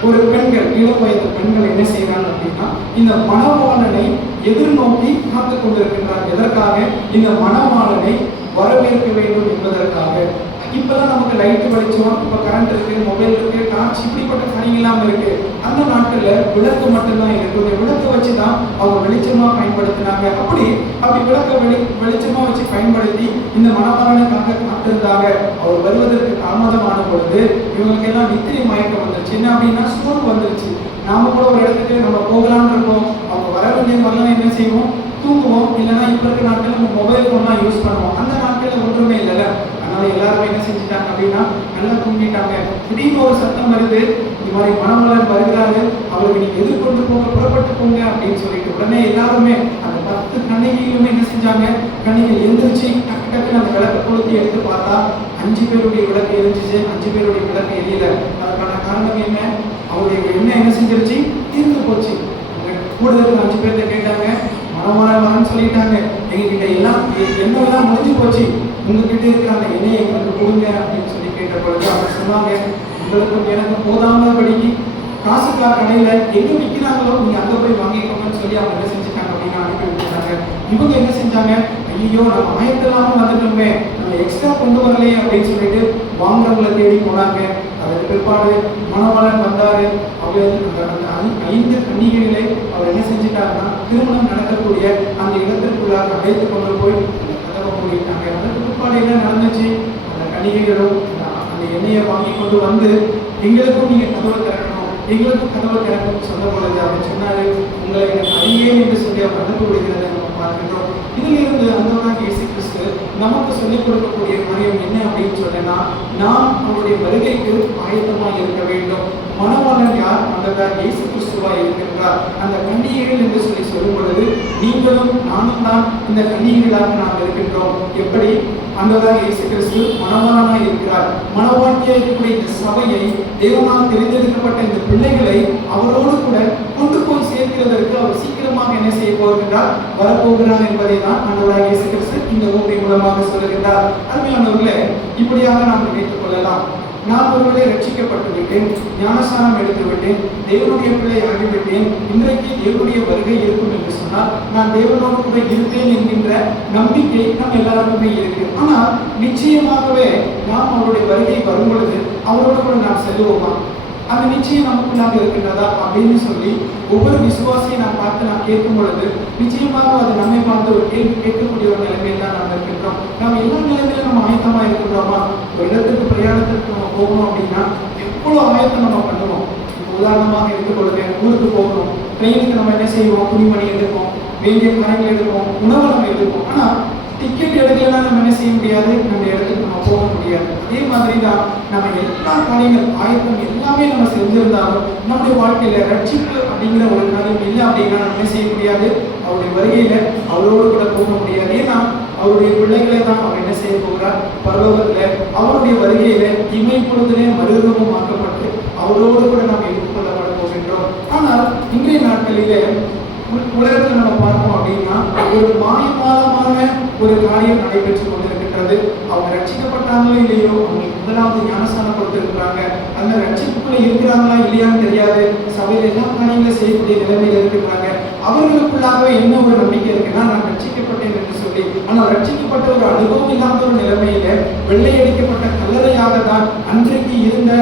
ஒரு பெண்கள், இளம் வயது பெண்கள் என்ன செய்யறாங்க அப்படின்னா, இந்த மணவாளனை எதிர்நோக்கி காத்து கொண்டிருக்கின்றார். எதற்காக? இந்த மணவாளனை வரவேற்க வேண்டும் என்பதற்காக. இப்பெல்லாம் நமக்கு லைட் வெளிச்சம், இப்ப கரண்ட் இருக்கு, மொபைல் இருக்கு, டார்ச், இப்படிப்பட்ட காரியங்களாம் இருக்கு. அந்த நாட்கள்ல விளக்கு மட்டும்தான் இருக்கு. விளக்க வச்சுதான் அவங்க வெளிச்சமா பயன்படுத்தினாங்க. அப்படி விளக்க வெளிச்சமா வச்சு பயன்படுத்தி இந்த மணவாளனுக்காக காத்திருந்தாங்க. அவர் வருவதற்கு தாமதமான பொழுது இவங்களுக்கு எல்லாம் நித்திரை மயக்கம் வந்துருச்சு. என்ன அப்படின்னா, சோர்வு வந்துருச்சு. நாம கூட ஒரு இடத்துக்கு நம்ம போகலான்னு இருக்கோம், அவங்க வர வேண்டிய வரலாம், என்ன செய்வோம், தூங்குவோம். இல்லைன்னா இப்ப இருக்க நாட்கள் நம்ம மொபைல் போன்லாம் யூஸ் பண்ணுவோம். அந்த நாட்கள்ல ஒன்றுமே இல்லைல்ல. அதனால எல்லாருமே என்ன செஞ்சுட்டாங்க அப்படின்னா, நல்லா தூங்கிட்டாங்க. திடீர்னு ஒரு சத்தம் வருது, இந்த மாதிரி மணமகன் வருகிறாரு, அவருக்கு நீங்க எதிர்கொண்டு போங்க, புறப்பட்டு போங்க அப்படின்னு சொல்லிட்டு உடனே எல்லாருமே அந்த 10 கன்னிகைகளுமே என்ன செஞ்சாங்க, கன்னிகள் எந்திரிச்சு டக்குன்னு அந்த விளக்கு கொளுத்தி எடுத்து பார்த்தா 5 பேருடைய விளக்கு எரிஞ்சிச்சு, 5 பேருடைய விளக்கு எரியல. அதுக்கான காரணம் என்ன? அவருடைய எண்ணெய் என்ன செஞ்சிருச்சு, தீர்ந்து போச்சு. கூடுதல் 5 பேர்த்த கேட்டாங்க, மணமகன் சொல்லிட்டாங்க, எங்ககிட்ட எல்லாம் எண்ணெய் முடிஞ்சு போச்சு, உங்ககிட்ட இருக்கிற அந்த எண்ணெயை எங்களுக்கு கொடுங்க அப்படின்னு சொல்லி கேட்ட பொழுது அவங்க சொன்னாங்க, உங்களுக்கும் எனக்கு போதாமல் படிக்கு காசுக்கார கடையில எங்க விற்கிறாங்களோ நீங்க அங்க போய் வாங்கிக்கோங்கன்னு சொல்லி அவங்க என்ன செஞ்சுட்டாங்க அப்படின்னா அனுப்பி விட்டுட்டாங்க. இவங்க என்ன செஞ்சாங்க, ஐயோ நம்ம ஆயத்தெல்லாம வந்துட்டோமே, நம்ம எக்ஸ்ட்ரா கொண்டு வரலையே அப்படின்னு சொல்லிட்டு வாங்குறவங்களை தேடி போனாங்க. அதற்கு பிற்பாடு மணவாளன் வந்தாரு. அவர் அந்த 5 கன்னிகைகளை அவர் என்ன செஞ்சுட்டாருன்னா, திருமணம் நடக்கக்கூடிய அந்த இடத்திற்குள்ளாக அழைத்து கொண்டு போய் கதவை மூடிட்டாங்க. அதற்கு பிற்பாடு என்ன நடந்துச்சு, அந்த கன்னிகைகளும் அந்த எண்ணெயை வாங்கி கொண்டு வந்து, எங்களுக்கும் நீங்க கதவை திறக்கணும், எங்களுக்கும் கதவை திறக்கணும்னு சொல்ல பொழுது அவர் சொன்னாரு, உங்களை எனக்கு அறியேன் என்று சொல்லி அவர் அனுப்பி விடுகிறதை நம்ம பார்க்கின்றோம். இதிலிருந்து ஆண்டவராகிய இயேசு கிறிஸ்து நமக்கு சொல்லிக் கொடுக்கக்கூடிய காரியம் என்ன அப்படின்னு சொன்னா, நாம் அவருடைய வருகைக்கு ஆயத்தமாக இருக்க வேண்டும். மணவாளன் யார்? ஆண்டவராகிய இயேசு கிறிஸ்துவாய் இருக்கின்றார். அந்த கன்னிகைகள் என்று சொல்லி சொல்லும் பொழுது நீங்களும் நானும் தான் இந்த கன்னிகைகளாக நாம் இருக்கின்றோம். எப்படி? ஆண்டவராகிய இயேசு கிறிஸ்து மணவாளனாய் இருக்கிறார். மணவாட்டியாக இருக்கக்கூடிய இந்த சபையை, தேவனால் தெரிந்தெடுக்கப்பட்ட இந்த பிள்ளைகளை அவரோடு கூட கொண்டு போய் சேர்க்கிறதற்கு அவர் சீக்கிரமாக என்ன செய்ய போகின்றார், வரப்போகிறார் என்பதை தான் ஆண்டவராகிய இயேசு கிறிஸ்து இந்த ஊரை மூலமாக சொல்லுகின்றார். அருமையானவர்களே, இப்படியாக நாம் நினைத்துக் கொள்ளலாம். நான் ஒருவரை ரட்சிக்கப்பட்டு விட்டேன், ஞானஸ்நானம் எடுத்து விட்டேன், தேவனுடைய பிள்ளை ஆகிவிட்டேன், இன்றைக்கு தேவனுடைய வருகை இருக்கும் என்று சொன்னால் நான் தேவனோடு கூட இருப்பேன் என்கின்ற நம்பிக்கை நம் எல்லாருக்குமே இருக்கு. ஆனால் நிச்சயமாகவே நாம் அவருடைய வருகை வரும் பொழுது அவரோடு கூட நாம் செல்லுவோமா? அந்த நிச்சயம் நமக்குள்ளாக இருக்கின்றதா அப்படின்னு சொல்லி ஒவ்வொரு விசுவாசியை நான் பார்த்து நான் கேட்கும் பொழுது நிச்சயமாக அது நம்மை பார்த்து ஒரு கேள்வி கேட்கக்கூடிய ஒரு நிலைமையில் தான் நாம் இருக்கின்றோம். நாம் எல்லா நிலைமையிலும் நம்ம ஆயத்தமா இருக்கின்றோமா? ஒரு இடத்துக்கு பிரயாணத்துக்கு நம்ம போகணும் அப்படின்னா எவ்வளவு ஆயத்தம் நம்ம பண்ணுவோம். இப்போ உதாரணமாக எடுத்துக்கொள்ளுங்க, ஊருக்கு போகணும், ட்ரெயினுக்கு நம்ம என்ன செய்வோம், துணிமணி எடுப்போம், வேண்டிய காரியங்கள் எடுப்போம், உணவு நம்ம எடுப்போம். ஆனா டிக்கெட் எடுக்கலாம் நம்ம என்ன செய்ய முடியாது, நம்ம இடத்துக்கு நம்ம போக முடியாது. அதே மாதிரி மாதிரிதான் நம்ம எல்லா காரியங்கள் ஆயத்தம் எல்லாமே நம்ம செஞ்சிருந்தாலும் நம்முடைய வாழ்க்கையில ரட்சிப்பு அப்படிங்கிற ஒரு காரியம் இல்லை அப்படின்னா நம்ம என்ன செய்ய முடியாது? அவருடைய வருகையில அவரோடு கூட போக முடியாது. ஏன்னா அவருடைய பிள்ளைகளை தான் அவர் என்ன செய்ய போகிறார்? பரலோகத்துல அவருடைய வருகையில இமை பொழுதிலே மறுரூபமாக்கப்பட்டு அவரோடு கூட நாம் எடுத்துக்கொள்ளப்பட போகின்றோம். ஆனால் இன்றைய நாட்களிலே உலகத்துல நம்ம பார்ப்போம் அப்படின்னா ஒரு மாயமாலமான ஒரு காரியம் நடைபெற்று கொண்டிருக்கின்றது. அவங்க ரட்சிக்கப்பட்டாங்களோ இல்லையோ, அவங்களுக்கு முதலாவது ஞானஸ்தானம் கொடுத்திருக்கிறாங்க. அந்த ரட்சிப்புக்குள்ள இருக்கிறாங்களா இல்லையான்னு தெரியாது. சபையில எல்லா காரியங்களும் செய்யக்கூடிய நிலைமையில இருக்கிறாங்க. அவர்களுக்குள்ளாகவே என்ன ஒரு நம்பிக்கை இருக்குன்னா, நான் ரட்சிக்கப்பட்டேன் என்று சொல்லி. ஆனால் ரட்சிக்கப்பட்ட ஒரு அனுபவம் இல்லாத ஒரு நிலைமையில வெள்ளையடிக்கப்பட்ட கல்லறையாக தான் அன்றைக்கு இருந்த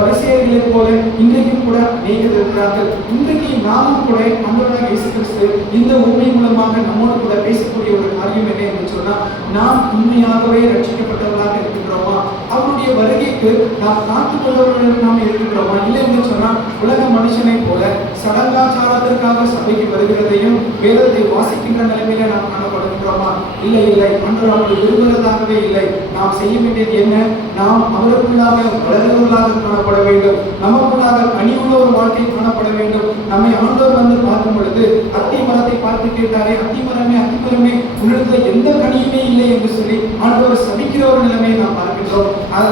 பரிசேயர்களை போல இன்றைக்கும் கூட அநேகர் இருக்கிறார்கள். இன்றைக்கு நாமும் கூட ஆண்டவராகிய இயேசு கிறிஸ்து இந்த உண்மை மூலமாக நம்மோடு கூட பேசக்கூடிய ஒரு காரியம் என்ன என்று சொன்னால், நாம் உண்மையாகவே ரட்சிக்கப்பட்டவர்களாக இருக்கின்றோமா? அவருடைய வருகைக்கு நாம் காத்துக் கொண்டவர்கள் நாம் இருக்கின்றோமா? இல்லை என்று சொன்னால் உலக மனுஷனை போல சடங்காச்சாரத்திற்காக சபைக்கு வருகிறதையும் வேதத்தை வாசிக்கின்ற நிலைமையில நாம் காணப்படுகின்றோமா? இல்லை இல்லை. ஆண்டவர் அப்படி விரும்புகிறதாகவே இல்லை. நாம் செய்ய வேண்டியது என்ன? நாம் அவருக்குள்ளாக வளர்ந்தவர்களாக காணப்பட வேண்டும். நமக்குள்ளாக கனிவுள்ள ஒரு வாழ்க்கை காணப்பட வேண்டும். நம்மை ஆண்டவர் வந்து பார்க்கும் பொழுது அத்தி மரத்தை பார்த்து கேட்டாரே, அத்திமரமே அத்திமரமே உன்னிடத்துல எந்த கனியுமே இல்லை என்று சொல்லி ஆண்டவர் சபிக்கிற ஒரு நிலைமையை நாம் பார்க்கின்றோம்.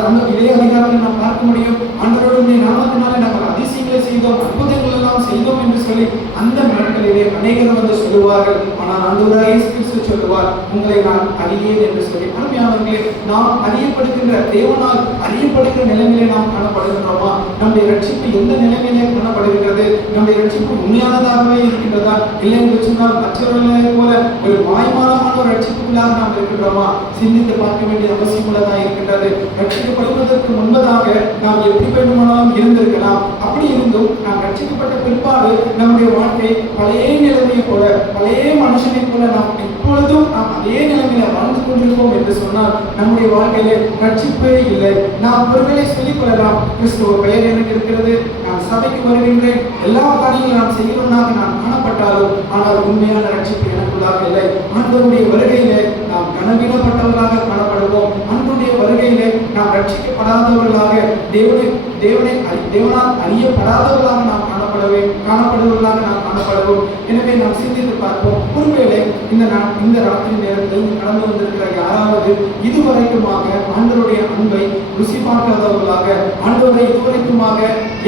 அந்த இளைய அதிகாரத்தில் நாம் பார்க்க முடியும். ஆண்டவருடைய நாமத்தினாலே நாங்கள் அதிசயங்களை செய்தோம், அற்புதங்கள் எல்லாம் செய்தோம் என்று சொல்லி அந்த நாட்களிலே அநேகர் வந்து சொல்லுவார்கள். ஆனால் ஆண்டவராகிய இயேசு கிறிஸ்து சொல்லுவார், உங்களை நான் அறியேன் என்று சொல்லி. அருமையானவர்களே, நாம் அறியப்படுகின்ற தேவனால் அறியப்படுகிற நிலைமையிலே நாம் காணப்படுகின்றோமா? நம்முடைய ரட்சிப்பு எந்த நிலைமையிலே காணப்படுகிறது? நம்முடைய ரட்சிப்பு உண்மையானதாகவே இருக்கின்றதா? இல்லை என்று சொன்னால் மற்றவர்களை போல ஒரு மாய்மாலமான ஒரு ரட்சிப்புகளாக நாம் இருக்கின்றோமா? சிந்தித்து பார்க்க வேண்டிய அவசியம் உள்ளதாக இருக்கின்றது. ரட்சிக்கப்படுவதற்கு முன்பதாக நாம் எப்படி வேண்டுமானாலும் இருந்திருக்கலாம். அப்படி இருந்தும் நாம் ரட்சிக்கப்பட்ட பிற்பாடு நம்முடைய வாழ்க்கை பழைய நிலைமையை போல, பழைய மனுஷனை போல நாம் இப்பொழுதும் நாம் அதே நிலைமையில வாழ்ந்து கொண்டிருப்போம் என்று சொன்னால் நம்முடைய வாழ்க்கையிலே ரட்சிப்பே இல்லை. நாம் ஒருவேளை சொல்லிக் கொள்ளலாம், கிறிஸ்துவ பெயர் எனக்கு இருக்கிறது, நான் சபைக்கு வருகின்றேன், எல்லா காரியங்களும் நான் செய்கிறவனாக நான் காணப்பட்டாலும் ஆனால் உண்மையான ரட்சிப்பு எனக்குள்ளாக இல்லை. ஆண்டவருடைய வருகையிலே நாம் கனவீனப்பட்டவர்களாக காணப்படுவோம். ஆண்டவருடைய வருகையிலே நாம் ரட்சிக்கப்படாதவர்களாக தேவனால் அறியப்படாதவர்களாக நாம் காணப்படுவர்களாக நாம் காணப்படுவோம். எனவே நாம் சிந்தித்து பார்ப்போம். ஒருவேளை இந்த ராத்திரி நேரத்தில் கடந்து வந்திருக்கிற யாராவது இதுவரைக்குமாக ஆண்டவருடைய அன்பை ருசி பார்க்காதவர்களாக, ஆண்டவரை இதுவரைக்குமாக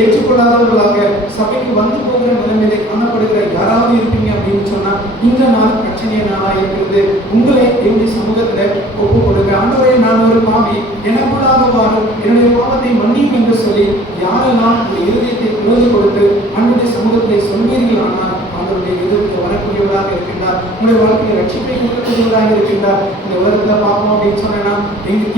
ஏற்றுக்கொள்ளாதவர்களாக சபைக்கு வந்து போகிற நிலைமையிலே காணப்படுகிற யாராவது இருப்பீங்க அப்படின்னு சொன்னா, இந்த நாள் பிரச்சனைய நாளாக இருக்கிறது. உங்களை என்னுடைய சமூகத்துல ஒப்பு கொடுங்க. ஆண்டவரே, நான் ஒரு பாவி, எனக்குள்ளாக வாரும், என்னுடைய பாவத்தை மன்னியும் என்று சொல்லி யாரெல்லாம் ஒரு இருதயத்தை குறைந்து கொடுத்து ஆண்டவருடைய சமூகத்தை சொல்வீர்கள் ஆனால் ஆண்டவருடைய எதிர்த்து வரக்கூடியவராக இருக்கின்றார். உங்களுடைய வாழ்க்கையை ரட்சிப்பை கொடுக்கக்கூடியவராக இருக்கின்றார். இந்த உலகத்துல பார்ப்போம் அப்படின்னு சொன்னா,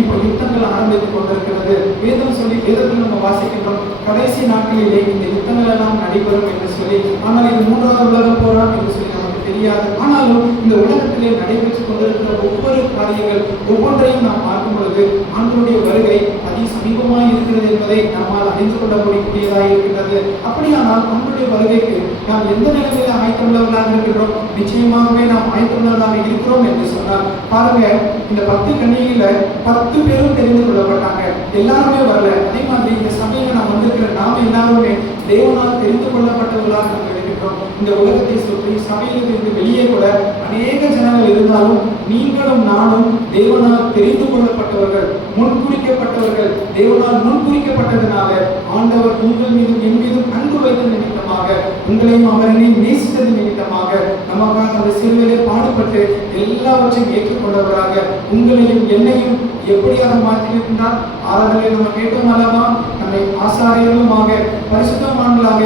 இப்போ யுத்தங்கள் ஆரம்பித்துக் கொண்டிருக்கிறது. வேதத்தில் நம்ம வாசிக்கின்றோம், கடைசி நாட்களிலே இந்த யுத்தங்கள் எல்லாம் நடைபெறும் என்று சொல்லி. ஆனால் இது 3வது உலக போராட்டம் என்று சொல்லி நமக்கு தெரியாது. ஆனாலும் இந்த உலகத்திலே நடைபெற்றுக் கொண்டிருக்கிற ஒவ்வொரு காரியங்கள் ஒவ்வொன்றையும் நாம் பார்க்கும் பொழுது ஆண்டவருடைய வருகை அதி சமீபமாய் இருக்கிறது என்பதை நம்மால் அறிந்து கொள்ள முடியக்கூடியதாக இருக்கின்றது. அப்படியானால் ஆண்டவருடைய வருகைக்கு நாம் எந்த நிலைமையில ஆயத்தமுள்ளவர்களாக இருக்கின்றோம்? நிச்சயமாகவே நாம் ஆயத்தமுள்ளவர்களாக இருக்கிறோம் என்று சொன்னால் பாருங்க, இந்த 10 கன்னிகையில 10 பேரும் தெரிந்து கொள்ளப்பட்டாங்க. எல்லாருமே வரல. அதே மாதிரி இந்த சபையில நாம் வந்திருக்கிற நாம எல்லாருமே தேவனால் தெரிந்து கொள்ளப்பட்டவர்களாக நம்ம இருக்கின்றோம். இந்த உலகத்தை சுற்றி சபையிலிருந்து வெளியே கூட அநேக ஜனங்கள் இருந்தாலும் நீங்களும் நானும் தேவனால் தெரிந்து கொள்ளப்பட்டவர்கள், முன்குறிக்கப்பட்டவர்கள். தேவனால் முன்குறிக்கப்பட்டதனால ஆண்டவர் உங்கள் மீதும் என் மீதும் அன்பு வைத்த நிமித்தமாக, உங்களையும் அவரையும் நேசித்தது நிமித்தமாக நமக்காக அந்த சிலுவையிலே பாடுபட்டு எல்லாவற்றையும் ஏற்றுக்கொண்டவராக உங்களையும் என்னையும் எப்படியாக மாற்றியிருக்கின்றார்? ஆராதனை நம்ம கேட்டோம் அல்லவா? நம்மை ஆசாரியர்களுமாக, பரிசுத்தவான்களாக,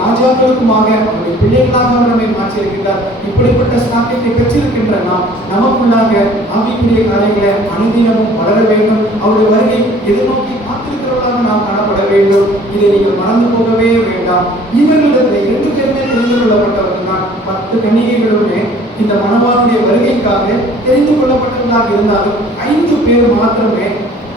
ராஜாக்களுக்குமாக, அவருடைய பிள்ளைகளாக அவர் நம்மை மாற்றியிருக்கின்றார். இப்படிப்பட்ட சாத்தியத்தை பெற்றிருக்கின்ற நாம் நமக்குள்ளாக ஆவிக்குரிய காரியங்களை அனுதினமும் வளர வேண்டும். அவருடைய வருகை எதிர்நோக்கி காத்திருக்கிறவர்களாக நாம் காணப்பட வேண்டும். இதை நீங்கள் மறந்து போகவே வேண்டாம். இவர்களிடத்தில் 2 பேருமே தெரிந்து கொள்ளப்பட்டவர்கள் தான். 10 கன்னிகைகளுமே இந்த மணவாளனுடைய வருகைக்காக தெரிந்து கொள்ளப்பட்டவர்களாக இருந்தாலும் 5 பேர் மாத்திரமே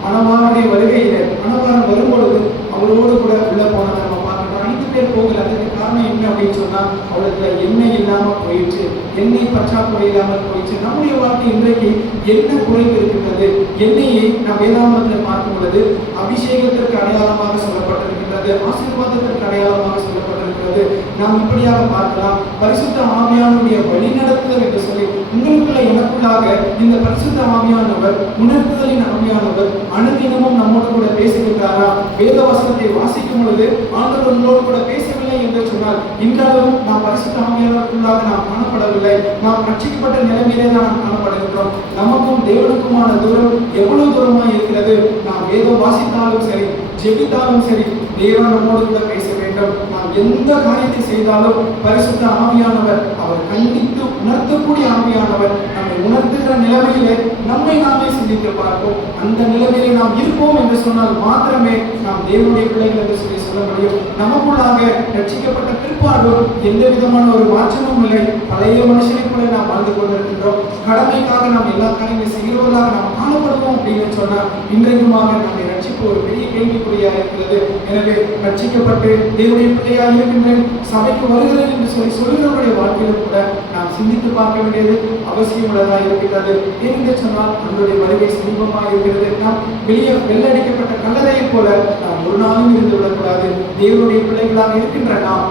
மணவாளனுடைய வருகையில மணவாளன் வரும்பொழுது அவரோடு கூட உள்ள போனதை நம்ம பார்க்கிறோம். 5 பேர் போகல. அதுக்கு காரணம் என்ன அப்படின்னு சொன்னா, அவளுக்கு எண்ணெய் இல்லாமல் போயிடுச்சு, எண்ணெய் பற்றாக்குறை இல்லாமல் போயிடுச்சு. நம்முடைய வாழ்க்கை இன்றைக்கு என்ன குறைவு இருக்கின்றது? எண்ணெயை நாம் வேதாகமத்தில் பார்க்கும் பொழுது அபிஷேகத்திற்கு அடையாளமாக சொல்லப்பட்டிருக்கின்றது, ஆசீர்வாதத்திற்கு அடையாளமாக சொல்லப்பட்டிருக்கிறது. நாம் இப்படியாக பார்க்கலாம், பரிசுத்த ஆவியானுடைய வழிநடத்துதல் என்று சொல்லி உங்களுக்குள்ள எனக்குள்ளாக இந்த பரிசுத்த ஆவியானவர், உணர்த்துதலின் ஆவியானவர் அனுதினமும் நம்மோடு கூட பேசுகின்றாரா? வேத வசனத்தை வாசிக்கும் பொழுது ஆண்டவர் உங்களோடு கூட பேசவில்லை என்று சொன்னால், இன்றளவும் நாம் பரிசுத்த ஆவியானவருக்குள்ளாக நாம் காணப்படவில்லை. நாம் ரட்சிக்கப்பட்ட நிலைமையிலே தான் நாம் காணப்படுகின்றோம். நமக்கும் தேவனுக்குமான தூரம் எவ்வளவு தூரமாக இருக்கிறது? நாம் வேதம் வாசித்தாலும் சரி, ஜெபித்தாலும் சரி, தேவன் நம்மோடு கூட பேச வேண்டும். நாம் எந்த காரியத்தை செய்தாலும் பரிசுத்த ஆவியானவர், அவர் கண்டித்து உணர்த்தக்கூடிய ஆவியானவர், நம்மை உணர்த்துகிற நிலைமையிலே நம்மை நாமே சிந்தித்து பார்ப்போம். அந்த நிலைமையிலே நாம் இருப்போம் என்று சொன்னால் மாத்திரமே நாம் தேவனுடைய பிள்ளைகள் என்று சொல்லி சொல்ல முடியும். நமக்குள்ளாக ரட்சிக்கப்பட்ட பிற்பாடு எந்த விதமான ஒரு மாற்றமும் இல்லை. பழைய மனுஷனை கூட நாம் வாழ்ந்து கொண்டிருக்கின்றோம். கடமைக்காக நாம் எல்லா காரியங்களும் செய்கிறவர்களாக நாம் காணப்படுவோம் அப்படின்னு சொன்னால் இன்றைக்குமாக நம்முடைய ரட்சிப்பு ஒரு பெரிய கேள்விக்குறியாக இருக்கிறது. எனவே ரட்சிக்கப்பட்டு தேவனுடைய பிள்ளையாக இருக்கின்றேன், சபைக்கு வருகிறேன் என்று சொல்லி சொல்கிறவருடைய வாழ்க்கையிலும் கூட நாம் சிந்தித்து பார்க்க வேண்டியது அவசியம் உள்ளதாக இருக்கிறது. ஏனென்று சொன்னால் நம்முடைய வருகை சமீபமாக இருக்கிறது. நாம் வெளியே வெள்ளடிக்கப்பட்ட கல்லறையை போல நாம் ஒரு நாளும் இருந்து விடக்கூடாது. தேவனுடைய பிள்ளைகளாக இருக்கின்ற நாம்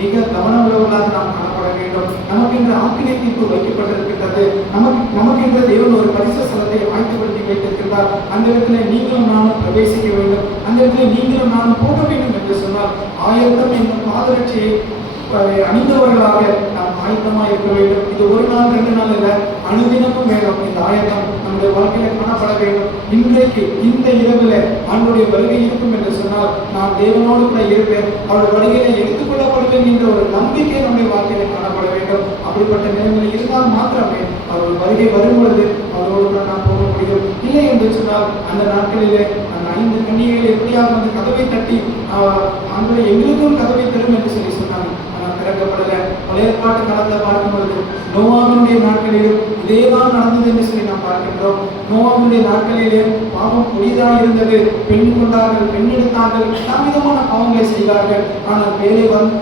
மிக கவனமுள்ளவர்களாக நாம் காணப்பட வேண்டும். நமக்கென்று ஆக்கினை தீர்ப்பு வைக்கப்பட்டிருக்கின்றது. நமக்கென்று தேவன் ஒரு பரிசு ஸ்தலத்தை ஆயத்தப்படுத்தி வைத்திருக்கின்றார். அந்த இடத்துல நீங்களும் நானும் பிரவேசிக்க வேண்டும். அந்த இடத்துல நீங்களும் நானும் போக வேண்டும் என்று சொன்னால் ஆயத்தம் என்னும் பாதரட்சியை அணிந்தவர்களாக நாம் ஆயத்தமாக இருக்க வேண்டும். இது ஒரு நாள் 2 நாள் இல்லை, அனுதினமும் வேணும். இந்த ஆயத்தம் நம்முடைய வாழ்க்கையில காணப்பட வேண்டும். இன்றைக்கு இந்த இரவுல ஆண்டுடைய வருகை இருக்கும் என்று சொன்னால் நான் தேவனோடு கூட இருப்பேன், அவருடைய வருகையில எடுத்துக்கொள்ளப்படுவேன் என்ற ஒரு நம்பிக்கை நம்முடைய வாழ்க்கையில காணப்பட வேண்டும். அப்படிப்பட்ட நிலைமையில் இருந்தால் மாத்திரமே அவருடைய வருகை வரும் பொழுது அவரோடு கூட நாம் போக முடியும். இல்லை என்று சொன்னால் அந்த நாட்களிலே அந்த 5 கன்னிகைகள் எப்படியாக வந்து கதவை தட்டி ஆண்டவரே எங்களுக்கும் கதவை தரும் என்று சொல்லி சொன்னாங்க. திறக்கப்படல. பழைய ஏற்பாட்டு காலத்தில் பார்க்கும் பொழுது நோவாவினுடைய நாட்களிலும் இதேதான் நடந்தது என்று சொல்லி நாம் பார்க்கின்றோம். நோவாவினுடைய நாட்களிலே பாவம் கொடிதாக இருந்தது. பெண் கொண்டார்கள், பெண் எடுத்தார்கள், எல்லா விதமான பாவங்களை செய்தார்கள். ஆனால்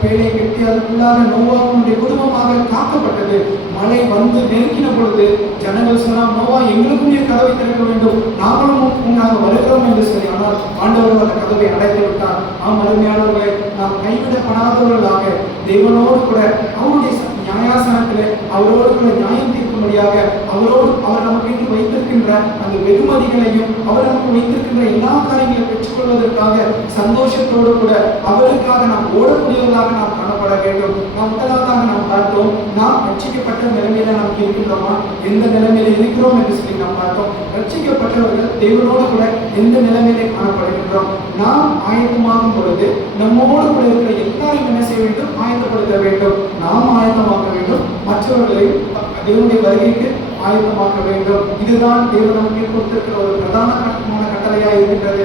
பேழை கட்டி அதற்குள்ளாக நோவாவினுடைய குடும்பமாக காக்கப்பட்டது. மழை வந்து நெருக்கின பொழுது ஜனங்கள் சொன்னால், நோவா எங்களுக்கும் நீர் கதவை திறக்க வேண்டும், நாங்களும் உங்களாக வருகிறோம் என்று சொல்லி. ஆனால் ஆண்டவர் அந்த கதவை அடைத்து விட்டார். அருமையானவர்களை, நாம் கைவிடப்படாதவர்களாக தேவனோடு கூட அவருடைய நியாயாசனத்திலே அவரோடு கூட நியாயம் தீர்க்கும்படியாக அவர் நமக்கு வைத்திருக்கின்ற அந்த வெகுமதிகளையும் அவர் நமக்கு வைத்திருக்கின்ற எல்லா காரியங்களையும் பெற்றுக்கொள்வதற்காக சந்தோஷத்தோடு கூட அவருக்காக நாம் ஓடக்கூடியவர்களாக நாம் காணப்பட வேண்டும். நாம் முதலாவதாக நாம் பார்த்தோம், நாம் ரட்சிக்கப்பட்ட நிலைமையில நாம் இருக்கின்றோமா, எந்த நிலைமையில இருக்கிறோம் என்று சொல்லி நாம் பார்த்தோம். ரட்சிக்கப்பட்டவர்கள் தேவனோடு கூட எந்த நிலைமையிலே காணப்படுகின்றோம். நாம் ஆயத்தமாகும் பொழுது நம்மோடு கூட இருக்கிற எல்லாரையும் என்ன செய்ய வேண்டும்? ஆயத்தப்படுத்த வேண்டும். நாம் ஆயத்தமாக்க வேண்டும், மற்றவர்களையும் தேவனுடைய வருகைக்கு ஆயத்தமாக்க வேண்டும். இதுதான் தேவன் நமக்கு கொடுத்திருக்கிற ஒரு பிரதானமான கட்டளையாக இருக்கின்றது.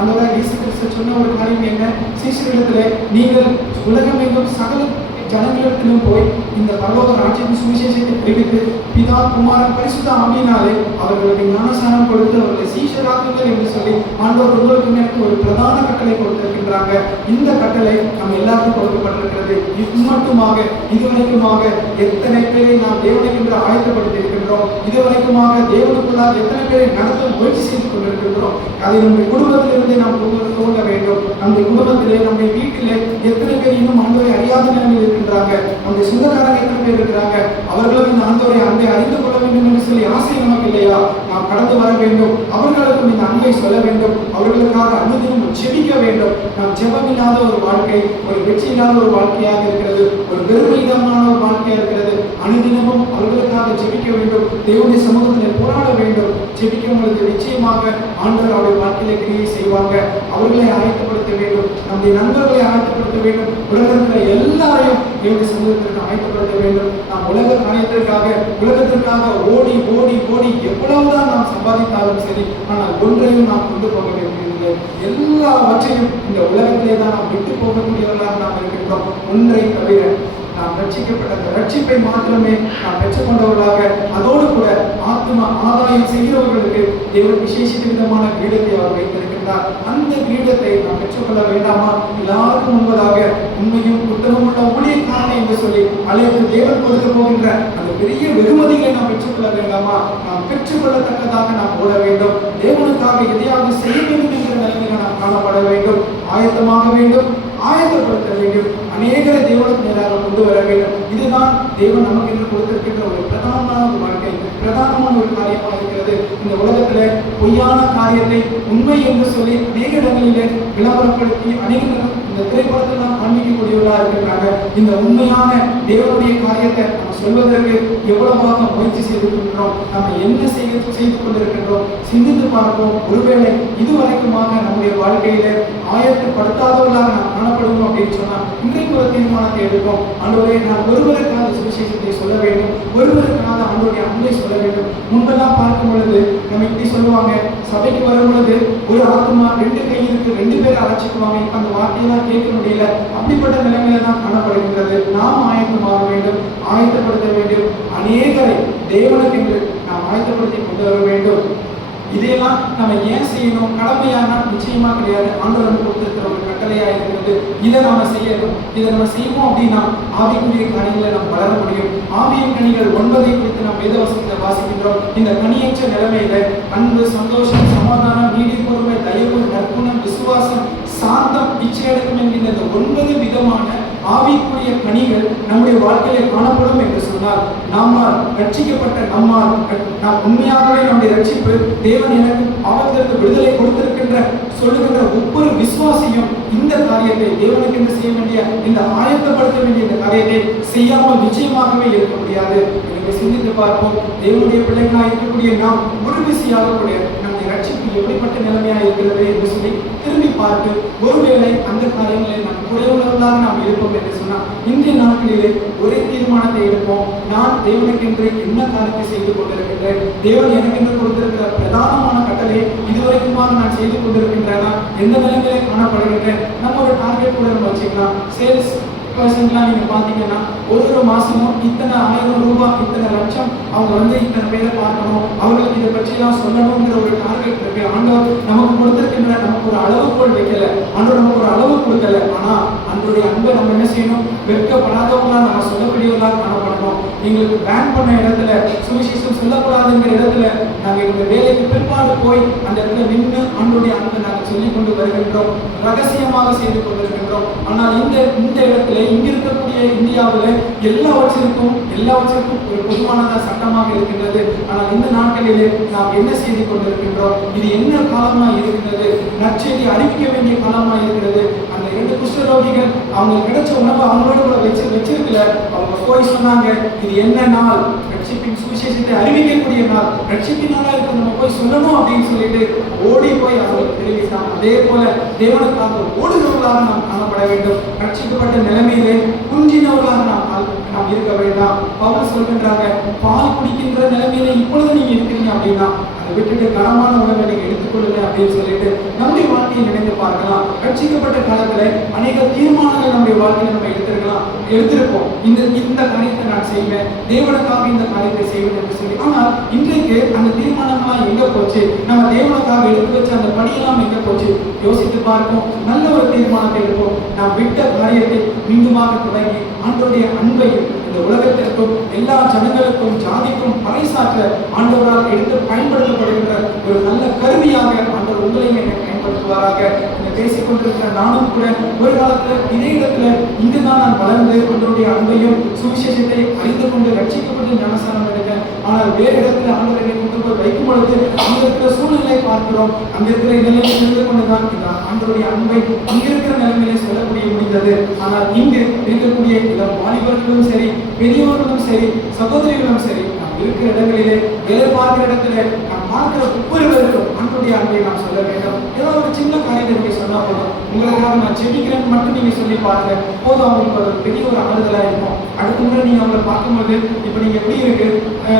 அந்த இயேசு கிறிஸ்து சொன்ன ஒரு காரியம் என்ன? சீஷர்களிடத்திலே நீங்கள் உலகமெங்கும் சகல ஜனங்களிடத்திலும் போய் இந்த பரலோக ராஜ்யத்தின் சுவிசேஷத்தை தெரிவித்து பிதா குமாரன் பரிசுத்த ஆவியினாலே அவர்களுக்கு ஞானஸ்நானம் கொடுத்து அவர்களை சீஷராக்குங்கள் என்று சொல்லி ஆண்டவர் உங்களுக்கு எனக்கு ஒரு பிரதான கட்டளை கொடுத்திருக்கின்றாங்க. இந்த கட்டளை நம்ம எல்லாருக்கும் கொடுக்கப்பட்டிருக்கிறது. இது மட்டுமாக இதுவரைக்குமாக எத்தனை பேரை நாம் தேவனுக்கென்று ஆயத்தப்படுத்தி இருக்கின்றோம். இதுவரைக்குமாக தேவனுக்குள்ளாக எத்தனை பேரை நடத்த முயற்சி செய்து கொண்டிருக்கின்றோம். அதை நம்முடைய குடும்பத்திலிருந்தே நாம் துவங்க வேண்டும். நம்முடைய குடும்பத்திலே, நம்முடைய வீட்டிலே எத்தனை பேர் இன்னும் ஆண்டவரை அறியாத நிலையில் இருக்கின்றாங்க. நம்முடைய சொந்தக்காரங்க எத்தனை பேர் இருக்கிறாங்க. அவர்களும் இந்த ஆண்டவரை அன்பை அறிந்து கொள்ள வேண்டும் என்று சொல்லி ஆசை நமக்கு இல்லையா? நாம் கடந்து வர வேண்டும். அவர்களுக்கும் இந்த அன்பை சொல்ல வேண்டும். அவர்களுக்காக அனுதினம் ஜெபிக்க வேண்டும். நாம் ஜெபம் இல்லாத ஒரு வாழ்க்கை ஒரு வெற்றி இல்லாத ஒரு வாழ்க்கையாக இருக்கிறது. ஒரு பெருமிதமான ஒரு வாழ்க்கையாக இருக்கிறது. அனுதினமும் அவர்களுக்காக ஜெபிக்க வேண்டும். தேவனுடைய சமூகத்தில் போராட வேண்டும். ஜெபிக்கும் பொழுது நிச்சயமாக ஆண்டவர் அவருடைய வாழ்க்கையில கிரியை செய்வாங்க. அவர்களை ஆயத்தப்படுத்த வேண்டும். நம்முடைய நண்பர்களை ஆயத்தப்படுத்த வேண்டும். உலகத்தில் எல்லாரையும் தேவனுடைய சமூகத்திற்கு ஆயத்தப்படுத்த வேண்டும். நாம் உலக உலகத்திற்காக ஓடி ஓடி ஓடி எவ்வளவுதான் நாம் சம்பாதித்தாலும் சரி, ஆனால் ஒன்றையும் நாம் கொண்டு போக வேண்டியதில்லை. எல்லாவற்றையும் இந்த உலகத்திலே தான் நாம் விட்டு போகக்கூடியவர்களாக நாம் இருக்கின்றோம். ஒன்றை தவிர நாம் ரட்சிக்கப்பட்ட அந்த ரட்சிப்பை மாத்திரமே நாம் பெற்றுக்கொண்டவர்களாக அதோடு கூட ஆத்ம ஆதாயம் செய்கிறவர்களுக்கு தேவன் விசேஷித்த விதமான கிரீடத்தை அவர் வைத்திருக்கின்றார். அந்த கிரீடத்தை நாம் பெற்றுக்கொள்ள வேண்டாமா? எல்லாருக்கும் முன்பதாக உண்மையும் உத்தமமுள்ள ஊழியக்காரனை என்று சொல்லி அழைத்து தேவன் கொடுக்க போகின்ற அந்த பெரிய வெகுமதிகளை நாம் பெற்றுக்கொள்ள வேண்டாமா? நாம் பெற்றுக்கொள்ளத்தக்கதாக நாம் ஓட வேண்டும். தேவனுக்காக எதையாவது செய்ய வேண்டும் என்ற நிலைமையில் நாம் காணப்பட வேண்டும். ஆயத்தமாக வேண்டும், ஆயத்தப்படுத்த வேண்டும், அநேகரை தேவனுக்கு நேராக கொண்டு வர வேண்டும். இதுதான் தேவன் நமக்கு என்று கொடுத்திருக்கின்ற ஒரு பிரதானமான ஒரு வாழ்க்கை, பிரதானமான ஒரு காரியமாக இருக்கிறது. இந்த உலகத்துல பொய்யான காரியத்தை உண்மை என்று சொல்லி அநேக இடங்களிலே விளம்பரப்படுத்தி அநேக இந்த திரைப்படத்தில் நாம் காண்பிக்கக்கூடியவர்களாக இருக்கிறாங்க. இந்த உண்மையான தேவனுடைய காரியத்தை நம்ம சொல்வதற்கு எவ்வளவாக முயற்சி செய்திருக்கின்றோம், நம்ம என்ன செய்து கொண்டிருக்கின்றோம் சிந்தித்து பார்ப்போம். ஒருவேளை இதுவரைக்குமாக நம்முடைய வாழ்க்கையில ஆயத்தப்படுத்தாதவர்களாக நாம் காணப்படுவோம் அப்படின்னு சொன்னா இன்றைக்கு ஒரு தீர்மானத்தை எடுப்போம். ஆண்டவரே, நான் ஒருவருக்காக சுவிசேஷத்தை சொல்ல வேண்டும், ஒருவருக்காக ஆண்டவருடைய அன்பை சொல்ல வேண்டும். முன்பெல்லாம் பார்க்கும் பொழுது நம்ம இப்படி சொல்லுவாங்க, சபைக்கு வரும் பொழுது ஒரு ஆத்மா 2 கை இருக்கு 2 பேரை அழைச்சிக்குவாங்க. இப்ப அந்த வார்த்தையெல்லாம் கேட்க முடியல. அப்படிப்பட்ட நிலைமையில தான் காணப்படுகின்றது. நாம் ஆயத்தமாக வேண்டும், ஆயத்தப்படுத்த வேண்டும். அநேகரை தேவனுக்கு என்று நாம் ஆயத்தப்படுத்தி கொண்டு வர வேண்டும். இதையெல்லாம் நம்ம ஏன் செய்யணும்? கடமையானா நிச்சயமா கிடையாது. ஆண்டவர் கொடுத்திருக்கிற ஒரு கட்டளையா இருக்கிறது. இதை நாம செய்யணும். இதை நம்ம செய்வோம் அப்படின்னா ஆவிக்குரிய காரியங்களை நாம் வளர முடியும். ஆவியின் கனிகள் 9 குறித்து நாம் வேதவசனத்தை வாசிக்கின்றோம். இந்த கனியற்ற நிலைமையில அன்பு, சந்தோஷம், சமாதானம், நீடி பொறுமை, தயவு, நற்குணம், விசுவாசம், சாந்தம், இச்சையடக்கம் என்கின்ற இந்த 9 விதமான ஆவிக்குரிய கனிகள் நம்முடைய வாழ்க்கையில காணப்படும் என்று சொன்னால், நம்மால் ரட்சிக்கப்பட்ட நாம் உண்மையாகவே நம்முடைய ரட்சிப்பு தேவன் எனக்கு பாவத்திலிருந்து விடுதலை கொடுத்திருக்கின்ற சொல்லுகின்ற ஒவ்வொரு விசுவாசியும் இந்த காரியத்தை தேவனுக்கு என்று செய்ய வேண்டிய இந்த ஆயத்தப்படுத்த வேண்டிய இந்த காரியத்தை செய்யாமல் நிச்சயமாகவே இருக்க முடியாது. எனவே சிந்தித்து பார்ப்போம். தேவனுடைய பிள்ளைகளாக இருக்கக்கூடிய நாம் ஒரு விசையாகக்கூடிய நம்முடைய ரட்சிப்பு எப்படிப்பட்ட நிலைமையாக இருக்கிறது என்று சொல்லி திரும்பி பார்த்து ஒருவேளை அந்த காரியங்களை நாம் குறைவுள்ளவர்களாக நாம் இருப்போம் என்று சொன்னால் இன்றைய நாட்களிலே ஒரே தீர்மானத்தை எடுப்போம். நான் தேவனுக்கென்று என்ன காரியத்தை செய்து கொண்டிருக்கின்றேன், தேவன் எனக்கென்று கொடுத்திருக்கிற பிரதானமான கட்டளை இதுவரைக்குமாக நான் செய்து கொண்டிருக்கின்றேனா, எந்த நிலைமையிலே காணப்படுகின்றேன். நம்ம ஒரு டார்கெட் கூட நம்ம வச்சுக்கலாம். சேல்ஸ் பர்சன்ட்லாம் நீங்க பாத்தீங்கன்னா ஒரு மாசமும் இத்தனை 1000 ரூபாய், இத்தனை லட்சம் அவங்க இத்தனை பேரை பார்க்கணும், அவங்களுக்கு இதை பற்றி எல்லாம் சொல்லணுங்கிற ஒரு டார்கெட் இருக்கு. ஆண்டவர் நமக்கு கொடுத்திருக்கின்ற நமக்கு ஒரு அளவுகோல் வைக்கல, ஆண்டவர் நமக்கு ஒரு அளவு கொடுக்கல. ஆனா அன்றைய அன்பை நம்ம என்ன செய்யணும்? வெட்கப்படாதவங்களா நம்ம சொல்லக்கூடியவர்களா காணப்படணும். எங்களுக்கு பேன் பண்ண இடத்துல சுவிசேஷம் சொல்லக்கூடாதுங்கிற இடத்துல நாங்க எங்க வேலைக்கு பிற்பாடு போய் அந்த இடத்துல நின்று ஆண்டவருடைய அன்பை நாங்கள் சொல்லிக் கொண்டு வருகின்றோம், ரகசியமாக செய்து கொண்டிருக்கின்றோம். ஆனால் இந்த இடத்துல இங்க இருக்கக்கூடிய இந்தியாவில் எல்லாவற்றிற்கும் ஒரு பொதுவானதா சட்டமாக இருக்கின்றது. ஆனால் இந்த நாட்களிலே நாம் என்ன செய்து கொண்டிருக்கின்றோம்? இது என்ன காலமா இருக்கிறது? நற்செய்தி அறிவிக்க வேண்டிய காலமா இருக்கிறது. அந்த 2 குஷ்டரோகிகள் அவங்க கிடைச்ச உணவை அவங்களோட கூட வச்சிருக்கல. அவங்க போய் சொன்னாங்க, இது என்ன நாள்? ரட்சிப்பின் சுவிசேஷத்தை அறிவிக்கக்கூடிய நாள், ரட்சிப்பின் நாளா இருக்கு, நம்ம போய் சொல்லணும் அப்படின்னு சொல்லிட்டு ஓடி போய் அவர்களுக்கு தெரிவித்தான். அதே போல தேவனுக்காக ஓடுகிறவர்களாக நாம் காணப்பட வேண்டும். ரட்சிக்கப்பட்ட நிலைமையிலே குன்றினவர்களாக நாம் இருக்க வேண்டாம். பவுல் சொல்கின்றாங்க, பால் குடிக்கின்ற நிலைமையில இப்பொழுது நீங்க இருக்கிறீங்க அப்படின்னா அதை விட்டுட்டு கனமான உணவை நீங்க எடுத்துக்கொள்ளுங்க அப்படின்னு சொல்லிட்டு நம்முடைய வாழ்க்கையை நினைத்து பார்க்கலாம். ரட்சிக்கப்பட்ட காலத்துல அநேக தீர்மானங்கள் நம்முடைய வாழ்க்கையில நம்ம எடுத்திருப்போம். இந்த காரியத்தை நான் செய்வேன், தேவனுக்காக இந்த காரியத்தை செய்வேன் என்று சொல்லி. ஆனால் இன்றைக்கு அந்த தீர்மானங்கள்லாம் எங்க போச்சு? நம்ம தேவனுக்காக எடுத்து வச்ச அந்த படியெல்லாம் எங்க போச்சு? யோசித்து பார்ப்போம். நல்ல ஒரு தீர்மானத்தை எடுப்போம். நாம் விட்ட காரியத்தை மீண்டுமாக தொடங்கி ஆண்டவருடைய அன்பையும் இந்த உலகத்திற்கும் எல்லா ஜனங்களுக்கும் ஜாதிக்கும் பறைசாற்ற ஆண்டவரால் எடுத்து பயன்படுத்தப்படுகின்ற ஒரு நல்ல கருவியாக ஆண்டவர் உங்களையும் என்னை பயன்படுத்துவாராக. பேசிக் கொண்டிருக்கிற நானும் கூட ஒரு காலத்துல இதே இடத்துல இங்குதான் நான் வளர்ந்து ஆண்டவருடைய அன்பையும் சுவிசேஷத்தை அறிந்து கொண்டு ரட்சிக்கப்பட்டு ஞானஸ்நானம் எடுத்தேன். ஆனால் வேறு இடத்துல ஆண்டவரை கொண்டு போய் வைக்கும் பொழுது அங்க இருக்கிற சூழ்நிலை பார்க்கிறோம். அங்க இருக்கிற நிலையை தெரிந்து கொண்டுதான் ஆண்டவருடைய அன்பை அங்க இருக்கிற நிலைமையிலே சொல்லக்கூடிய முடிந்தது. ஆனால் இங்கு இருக்கக்கூடிய வாலிபர்களும் சரி, பெரியவர்களும் சரி, சகோதரிகளும் சரி, நாம் இருக்கிற இடங்களிலே வேலை பார்க்கிற இடத்துல நாம் பார்க்கிற ஒவ்வொருவருக்கும் ஆண்டவருடைய அன்பை நாம் சொல்ல வேண்டும். ஏதாவது ஒரு சின்ன காரியத்தை நீங்க சொன்னா போதும், உங்களுக்காக நான் ஜெபிக்கிறேன் மட்டும் நீங்க சொல்லி பாருங்க போதும், அவங்களுக்கு ஒரு பெரிய ஒரு ஆறுதலா இருக்கும். அடுத்த முறை நீங்க அவங்களை பார்க்கும்போது இப்ப நீங்க எப்படி இருக்கு,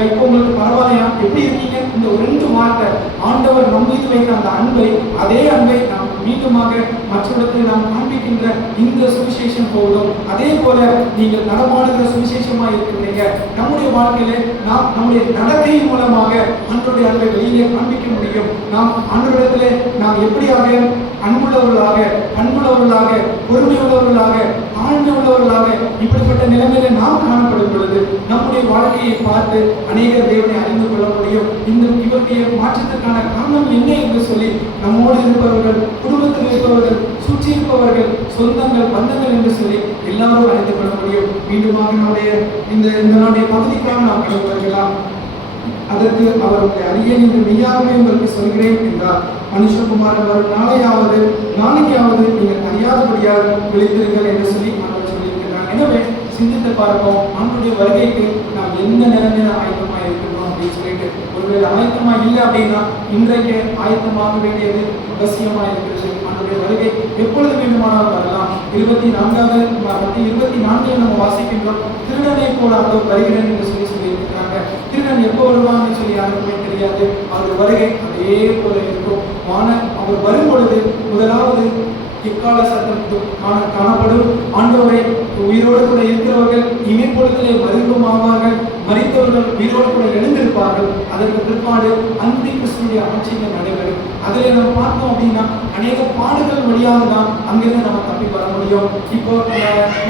இப்போ உங்களுக்கு பரவாயில்லையா, எப்படி இருக்கீங்க, இந்த ஒரு 2 வார்த்தை ஆண்டவர் நம் மீது வைத்த அந்த அன்பை, அதே அன்பை நாம் மீண்டுமாக மற்றவர்களுக்கு நாம் காண்பிக்கின்ற இந்த சுவிசேஷம் போதும். அதே போல நீங்கள் நடமாடுகிற சுவிசேஷமா இருக்கிறீங்க. நம்முடைய வாழ்க்கையில நாம் நம்முடைய நடக்கை மூலமாக ஆண்டவருடைய அன்பை வெளியிலே காண்பிக்க முடியும். நாம் ஆண்டவரிடத்திலே நாம் எப்படியாக அன்புள்ளவர்களாக, பண்புள்ளவர்களாக, பொறுமையுள்ளவர்களாக, ஆழ்மை உள்ளவர்களாக இப்படிப்பட்ட நிலைமையில நாம் காணப்படும் பொழுது நம்முடைய வாழ்க்கையை பார்த்து அநேகர் தேவனை அறிந்து கொள்ள முடியும். இந்த இவருடைய மாற்றத்திற்கான காரணம் என்ன என்று சொல்லி நம்மோடு இருப்பவர்கள், குடும்பத்தில் இருப்பவர்கள், சுற்றி இருப்பவர்கள், சொந்தங்கள், பந்தங்கள் என்று சொல்லி எல்லாரும் அறிந்து கொள்ள முடியும். மீண்டுமாக நம்முடைய இந்த நாடைய பகுதிக்காக நாம் கடந்து வருகிறோம். அதற்கு அவர் உங்களை அறியேன் என்று மெய்யாகவே உங்களுக்கு சொல்கிறேன் என்றார். மனுஷகுமாரன் வரும் நாளைக்காவது நீங்கள் அறியாதபடியாக விழித்திருங்கள் என்று சொல்லி அவர் சொல்லியிருக்கிறார். எனவே சிந்தித்து பார்ப்போம், நம்முடைய வருகைக்கு நாம் எந்த நிலைமையில ஆயத்தமாக இருக்கிறோம் அப்படின்னு சொல்லிட்டு. ஒருவேளை ஆயத்தமா இல்லை அப்படின்னா இன்றைக்கு ஆயத்தமாக வேண்டியது அவசியமா இருக்கிறது. நம்முடைய வருகை எப்பொழுது வேண்டுமானாலும் வரலாம். 24 நம்ம வாசிக்கின்றோம், திருடனை போல அவர் வருகிறேன் என்று சொல்லியிருக்கிறாங்க. திருடன் எப்போ வருவான்னு சொல்லி யாருக்குமே தெரியாது. அவர் வருகை அதே போல இருக்கும். அவர் வரும் பொழுது முதலாவது இக்கால சத்தம் காணப்படும். ஆண்டவரை உயிரோடு கூட இருக்கிறவர்கள் இமைப்பொழுதிலே மருந்துமாவார்கள், மரித்தவர்கள் உயிரோடு கூட எழுந்திருப்பார்கள். அதற்கு பிற்பாடு அந்தி கிறிஸ்துடைய ஆட்சிகள் நடைபெறும். அதில் நம்ம பார்த்தோம் அப்படின்னா அநேக பாடுகள் வழியாக தான் அங்கிருந்து நம்ம தப்பி வர முடியும். இப்போ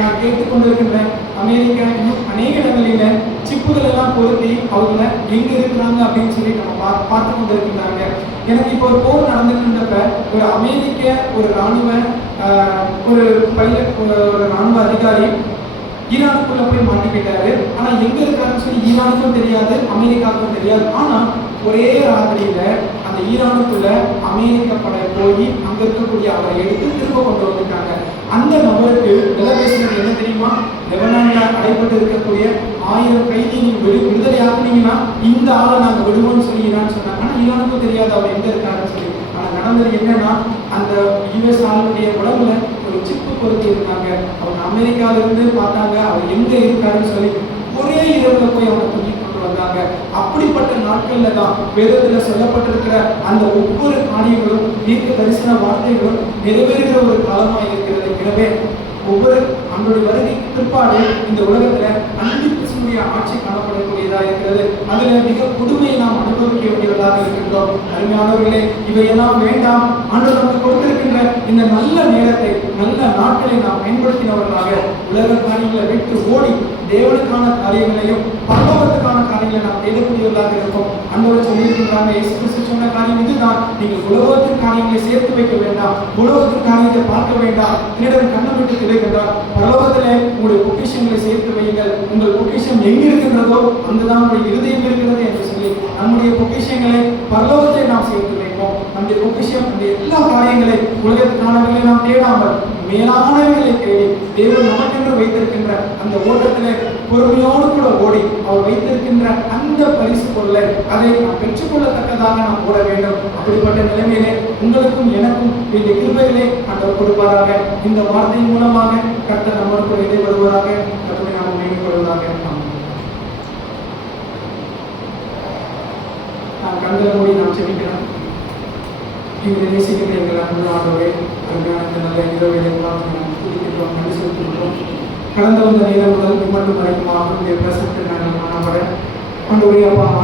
நான் கேட்டுக்கொண்டிருக்கின்ற அமெரிக்கா இன்னும் அநேக இடங்களில சிப்புகள் எல்லாம் பொருத்தி அவங்க எங்க இருக்கிறாங்க அப்படின்னு சொல்லி நம்ம பார்த்து கொண்டிருக்கிறாங்க. எனக்கு இப்போ ஒரு போர் நடந்துகின்றப்ப ஒரு அமெரிக்க ஒரு ராணுவ ராணுவ அதிகாரி ஈரானுக்குள்ள போய் மாட்டிக்கிட்டாரு. ஆனா எங்க இருக்காருன்னு சொல்லி ஈரானுக்கும் தெரியாது, அமெரிக்காவுக்கும் தெரியாது. ஆனா ஒரே ராத்திரியில அந்த ஈரானுக்குள்ள அமெரிக்க படை போய் அங்க இருக்கக்கூடிய அவரை எடுத்து திரும்ப கொண்டு வந்துட்டாங்க. அந்த நபருக்கு நிலவேசனம் என்ன தெரியுமா? லெபனான்ல அடைப்பட்டு இருக்கக்கூடிய 1000 கைதி நீங்க விடுதலை ஆக்குனீங்கன்னா இந்த ஆளை நாங்க விடுவோம்னு சொல்லி ஈரான் சொன்னாங்க. ஆனா ஈரானுக்கும் தெரியாது அவர் எங்க இருக்காருன்னு சொல்லி. ஆனா நடந்தது என்னன்னா, அந்த யுஎஸ் ஆளுடைய உடம்புல ஒரு சிப்பு பொருத்தி இருந்தாங்க. அவங்க அமெரிக்கால இருந்து பார்த்தாங்க அவர் எங்க இருக்காருன்னு சொல்லி ஒரே இரவுல போய் அவங்க தூக்கி கொண்டு வந்தாங்க. அப்படிப்பட்ட நாட்கள்ல தான் வேதத்துல சொல்லப்பட்டிருக்கிற அந்த ஒவ்வொரு காரியங்களும் தீர்க்க தரிசன வார்த்தைகளும் நிறைவேறுகிற ஒரு காலமாக இருக்கிறது. எனவே ஒவ்வொரு அவனுடைய வருகைக்கு பிற்பாடு இந்த உலகத்துல அந்தி கிறிஸ்துவினுடைய ஆட்சி காணப்படக்கூடியதாக இருக்கிறது. அதுல மிக புதுமையை நாம் அனுபவிக்க வேண்டியவர்களாக இருக்கின்றோம். அருமையானவர்களே, இவையெல்லாம் வேண்டாம். ஆண்டவர் நமக்கு கொடுத்திருக்கின்ற இந்த நல்ல நேரத்தை, நல்ல நாட்களை நாம் பயன்படுத்தினவர்களாக உலக காரியங்களை விட்டு ஓடி தேவனுக்கான காரியங்களையும் பரலோகத்துக்கான காரியங்களை நாம் தேடக்கூடியவர்களாக இருக்கும். ஆண்டவர் சொல்லியிருக்கிறாங்க, இயேசு கிறிஸ்து சொன்ன காரியம் இதுதான். நீங்கள் உலகத்தின் காரியங்களை சேர்த்து வைக்க வேண்டாம், உலகத்தின் காரியத்தை பார்க்க வேண்டாம். திருடன் கண்ணை விட்டு திருடுகின்றார். பரலோகத்திலே உங்களுடைய பொக்கிஷங்களை சேர்த்து வையுங்கள். உங்கள் பொக்கிஷம் எங்க இருக்கின்றதோ அங்குதான் உங்களுடைய இருதயம் இருக்கிறது என்று சொல்லி நம்முடைய பொக்கிஷங்களை பரலோகத்தை நாம் சேர்த்து வைப்போம். நம்முடைய பொக்கிஷம் எல்லா காரியங்களை உலகத்துக்கானவர்களை நாம் தேடாமல் மேலானவர்களை தேடி தேவன் நமக்கென்று வைத்திருக்கின்ற அந்த ஓட்டத்திலே பொறுமையோடு கூட ஓடி அவர் வைத்திருக்கின்ற அந்த பரிசு பொருளை அதை நாம் பெற்றுக்கொள்ளத்தக்கதாக நாம் ஓட வேண்டும். அப்படிப்பட்ட நிலைமையிலே உங்களுக்கும் எனக்கும் இந்த கிருபைகளை ஆண்டவர் கொடுப்பாராக. இந்த வார்த்தையின் மூலமாக கர்த்தர் நம்மளுக்கு இதை வருவதாக. கர்த்தரை நாம் மேம்படுவதாக. நாம் கண்களை மூடி நாம் செபிக்கிறோம். எங்களை நேசிக்கின்ற எங்கள் அன்பு ஆண்டவரே, அருமையான இந்த நல்ல இரவிலே துதிக்கின்றோம், நன்றி செலுத்துகின்றோம். கடந்த வந்த நேரம் முதல் மட்டும் வரைக்கும் அவருடைய பிரசனத்தை நாங்கள் காணப்பட ஆண்டவரே அப்பா